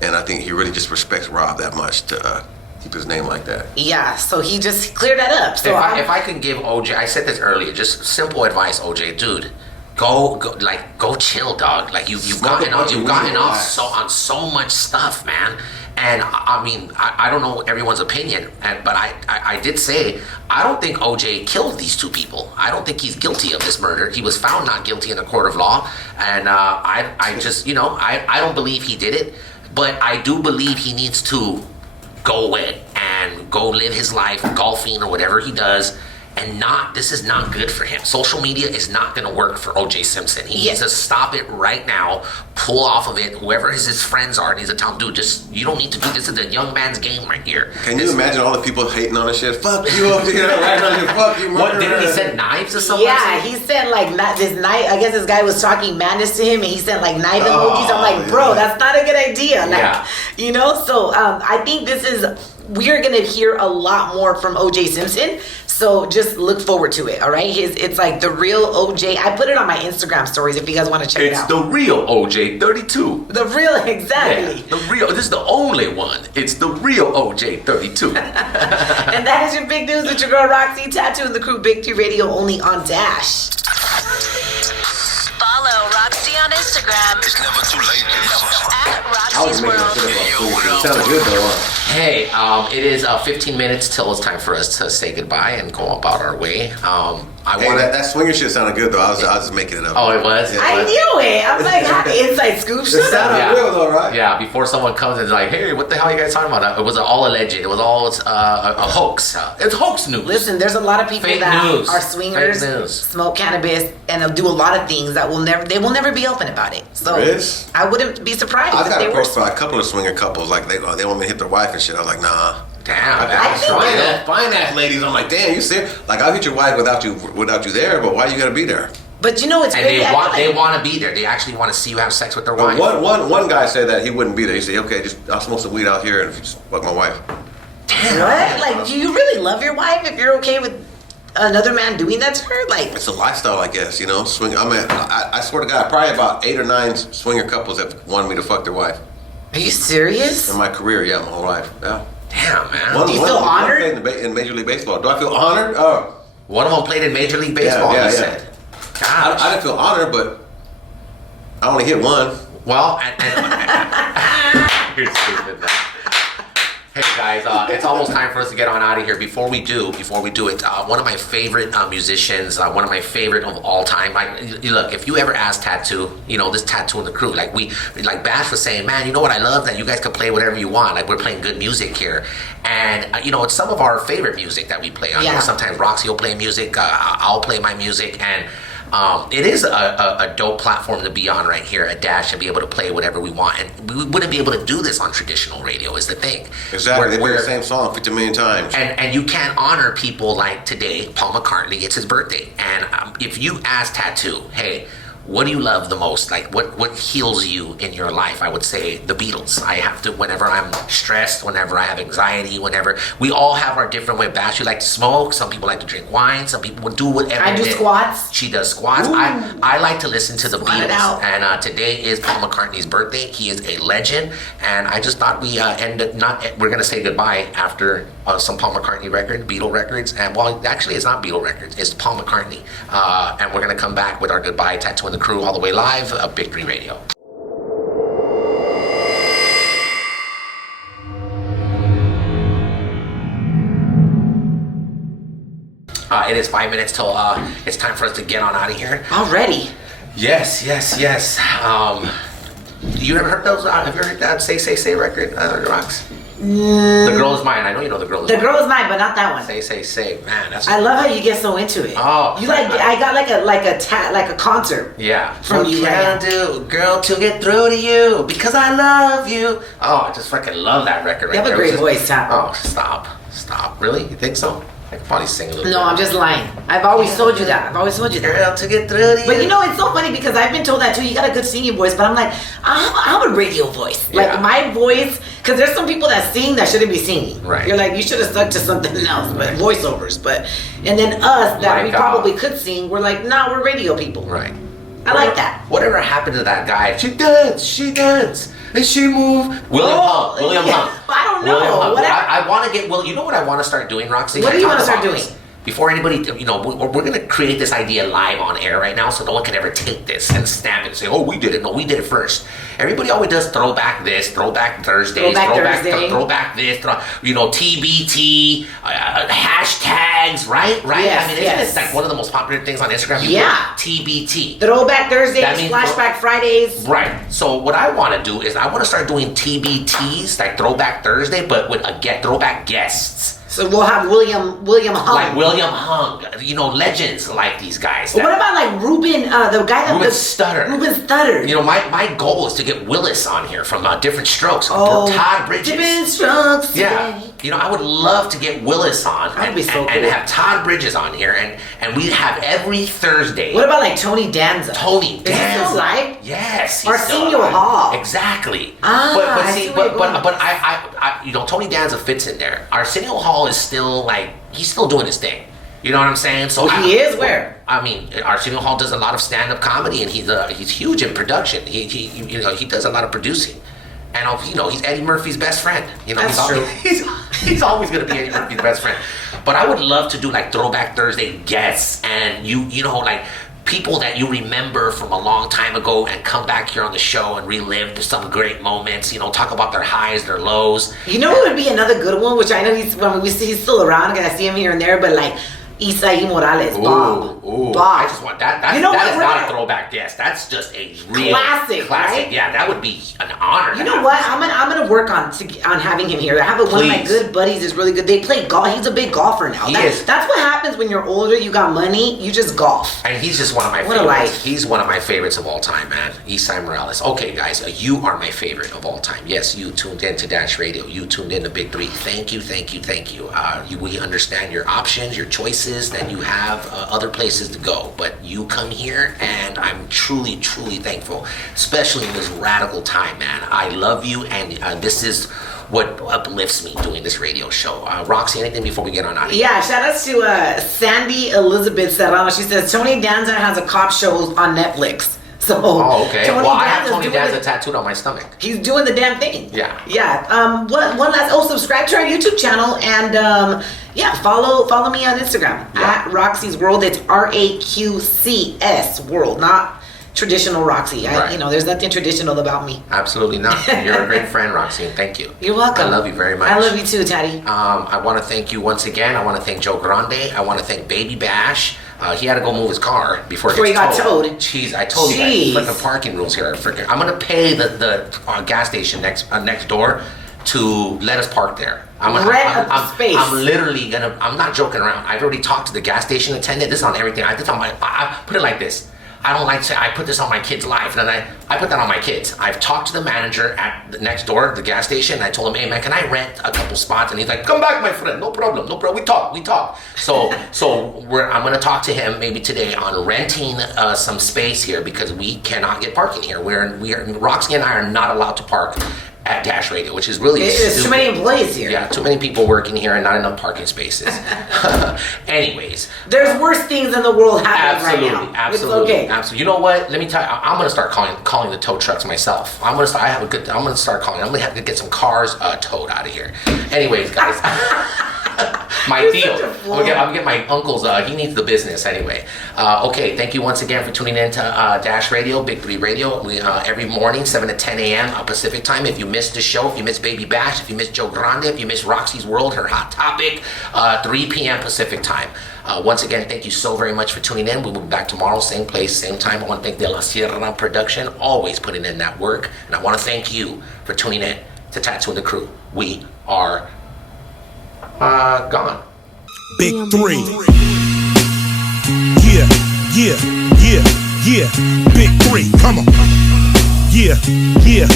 And I think he really just respects Rob that much to keep his name like that. Yeah, so he just cleared that up. So if I can give OJ, I said this earlier, just simple advice, OJ, dude. Go chill, dog. Like you've gotten off on so much stuff, man. And I mean, I don't know everyone's opinion, but I did say I don't think OJ killed these two people. I don't think he's guilty of this murder. He was found not guilty in the court of law, and I just I don't believe he did it, but I do believe he needs to go away and go live his life golfing or whatever he does. And this is not good for him. Social media is not going to work for O.J. Simpson. He needs to stop it right now, pull off of it. Whoever his friends are needs to tell him, dude, you don't need to do this. This is a young man's game right here. Can you imagine all the people hating on this shit? Fuck you, fuck you, what, didn't he send knives to someone? Yeah, he sent this knife. I guess this guy was talking madness to him, and he sent knife emojis. I'm like, bro, that's not a good idea. So I think we're going to hear a lot more from O.J. Simpson. So just look forward to it, all right? It's like the real OJ. I put it on my Instagram stories if you guys want to check it out. It's the real OJ 32. The real, exactly. Yeah, the real. This is the only one. It's the real OJ 32. And that is your big news with your girl RaqC, Tattoo and the Crew, Big T Radio, only on Dash. Follow RaqC on Instagram. It's never too late. At RaqC's World. It sounded good though. Hey, it is 15 minutes till it's time for us to say goodbye and go about our way. That swinger shit sounded good though. I was just making it up. Oh, it was? I knew it. I'm like, how the inside scoop? It sounded real though, right? Yeah, before someone comes and is like, hey, what the hell are you guys talking about? It was all alleged. It was all a hoax. It's hoax news. Listen, there's a lot of people that are swingers, news. Smoke cannabis, and they'll do a lot of things that will never be open about it. So I wouldn't be surprised if they were. I got approached by a couple of swinger couples, like they want me to hit their wife and shit. I was like, nah. Damn, fine ass ladies. I'm like, damn, you serious? Like, I'll hit your wife without you there, but why you gotta be there? But it's and they want to be there. They actually want to see you have sex with their wife. One guy said that he wouldn't be there. He said, okay, I'll smoke some weed out here and just fuck my wife. Damn. What? Like, do you really love your wife if you're okay with another man doing that to her? Like, it's a lifestyle, I guess. Swing. I swear to God, probably about 8 or 9 swinger couples have wanted me to fuck their wife. Are you serious? In my career, yeah, my whole life. Yeah. Damn, man. Do you feel honored? In Major League Baseball. Do I feel honored? One of them played in Major League Baseball, yeah. said. I didn't feel honored, but I only hit one. Well, you're stupid, man. Hey guys, it's almost time for us to get on out of here. Before we do it, one of my favorite musicians, one of my favorite of all time. Look, if you ever ask Tattoo, this Tattoo and the Crew, like Bash was saying, man, you know what I love? That you guys can play whatever you want. Like, we're playing good music here, and it's some of our favorite music that we play on. Yeah. Sometimes RaqC will play music, I'll play my music, and it is a dope platform to be on right here at Dash and be able to play whatever we want. And we wouldn't be able to do this on traditional radio, is the thing. Exactly. They play the same song 50 million times. And you can't honor people like today, Paul McCartney, it's his birthday. And if you ask Tattoo, hey, what do you love the most? Like, what heals you in your life? I would say the Beatles. I have to, whenever I'm stressed, whenever I have anxiety, whenever, we all have our different way of bash. You like to smoke, some people like to drink wine, some people would do whatever. I do squats. She does squats. I like to listen to the Squat it Beatles. out. And today is Paul McCartney's birthday. He is a legend. And I just thought we're going to say goodbye after some Paul McCartney record, Beatle records. And well, actually it's not Beatle records, it's Paul McCartney. And we're going to come back with our goodbye, Tattootheone all the way live, Big 3 Radio. It is 5 minutes till it's time for us to get on out of here. Already? Yes. You ever heard those? Have you ever heard that Say record, RaqC? The Girl Is Mine. I know you know The Girl Is Mine. The Girl Is Mine, but not that one. Say. Man, that's. I love how you get so into it. Oh, you like? I got like a concert. Yeah. From you right now. Do, girl, to get through to you because I love you. Oh, I just freaking love that record. Right You have there. a great voice, Tom. Oh, stop. Really? You think so? I could probably sing a little bit. No, I'm just lying. I've always told you that. Girl, to get through to you. But you know, it's so funny because I've been told that too. You got a good singing voice, but I'm like, I have a radio voice. Like my voice, because there's some people that sing that shouldn't be singing. Right. You're like, you should have stuck to something else, but voiceovers. And then us that we probably could sing, we're like, nah, we're radio people. Right. I like that. Whatever happened to that guy? She dance, and she move. William Hung. I don't know. I want to get. Well, you know what I want to start doing, RaqC? What do you want to start doing? Before anybody, we're going to create this idea live on air right now, so no one can ever take this and stamp it and say, "Oh, we did it." No, we did it first. Everybody always does throwback this, throwback Thursdays, throwback this, TBT, hashtags, right? Yes, I mean, isn't it like one of the most popular things on Instagram? TBT. Throwback Thursdays, Flashback Fridays. Right. So what I want to do is I want to start doing TBTs, like Throwback Thursday, but with throwback guests. So we'll have William Hung. Like William Hung, legends like these guys. What about like Ruben, the guy that Ruben Studdard. Ruben Studdard. My goal is to get Willis on here from Different Strokes. Todd Bridges. Different Strokes. Yeah. I would love to get Willis on. That'd be so cool. And have Todd Bridges on here, and we'd have every Thursday. What about like Tony Danza? Is he still alive? Yes. Arsenio Hall. Exactly. But Tony Danza fits in there. Arsenio Hall is still he's still doing his thing. You know what I'm saying? So he is where? I mean, Arsenio Hall does a lot of stand-up comedy, and he's huge in production. He does a lot of producing. And he's Eddie Murphy's best friend. That's true. He's always gonna be Eddie Murphy's best friend. But I would love to do like Throwback Thursday guests, and people that you remember from a long time ago, and come back here on the show and relive some great moments. Talk about their highs, their lows. What would be another good one, which I know he's still around, because I see him here and there, but like Isai Morales, Bob. I just want that. That is not a throwback guest. That's just a real classic. Right? Yeah, that would be an honor. You know what? I'm gonna work on having him here. I have one of my good buddies is really good. They play golf. He's a big golfer now. That's what happens when you're older. You got money. You just golf. And he's just one of my favorites. What a life. He's one of my favorites of all time, man. Isai Morales. Okay, guys, you are my favorite of all time. Yes, you tuned in to Dash Radio. You tuned in to Big 3. Thank you. We understand your options, your choices, and you have other places to go. But you come here, and I'm truly, truly thankful, especially in this radical time, man. I love you, and this is what uplifts me doing this radio show. RaqC, anything before we get on out of here? Yeah, shout outs to Sandy Elizabeth Serrano. She says Tony Danza has a cop show on Netflix. So, okay. I have Tony Danza tattooed on my stomach. He's doing the damn thing. Yeah. One last. Subscribe to our YouTube channel, and follow me on Instagram at RaqC's World. It's RaqC's World, not traditional RaqC. Right. There's nothing traditional about me. Absolutely not. You're a great friend, RaqC. Thank you. You're welcome. I love you very much. I love you too, Taddy. I want to thank you once again. I want to thank Joe Grande. I want to thank Baby Bash. He had to go move his car before he got towed. Jeez, I told you guys, freaking parking rules here. I'm gonna pay the gas station next door to let us park there. Space. I'm literally gonna. I'm not joking around. I've already talked to the gas station attendant. This is on everything. I put it like this. I don't like to, I put this on my kid's life. And then I put that on my kids. I've talked to the manager at the next door, the gas station. And I told him, hey man, can I rent a couple spots? And he's like, come back, my friend. No problem. We talk. So I'm going to talk to him maybe today on renting some space here because we cannot get parking here. RaqC and I are not allowed to park at Dash Radio, which is really there's too many employees here. Yeah, too many people working here and not enough parking spaces. Anyways, there's worse things in the world happening right now. Absolutely. It's okay. Absolutely. You know what? Let me tell you, I'm gonna start calling the tow trucks myself. I'm gonna start calling. I'm gonna have to get some cars towed out of here. Anyways, guys. My deal. I'm gonna get my uncle's. He needs the business anyway. Okay, thank you once again for tuning in to Dash Radio, Big 3 Radio. We every morning, 7 to 10 a.m. Pacific time. If you missed the show, if you missed Baby Bash, if you missed Joe Grande, if you missed RaqC's World, her Hot Topic, 3 p.m. Pacific time. Once again, thank you so very much for tuning in. We will be back tomorrow, same place, same time. I want to thank De La Sierra Production, always putting in that work, and I want to thank you for tuning in to Tattoo and the Crew. We are gone. Big 3. Yeah. Big 3. Come on. Yeah. 3.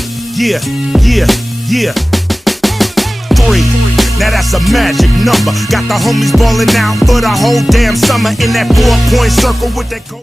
Now that's a magic number. Got the homies balling out for the whole damn summer in that 4-point circle with that.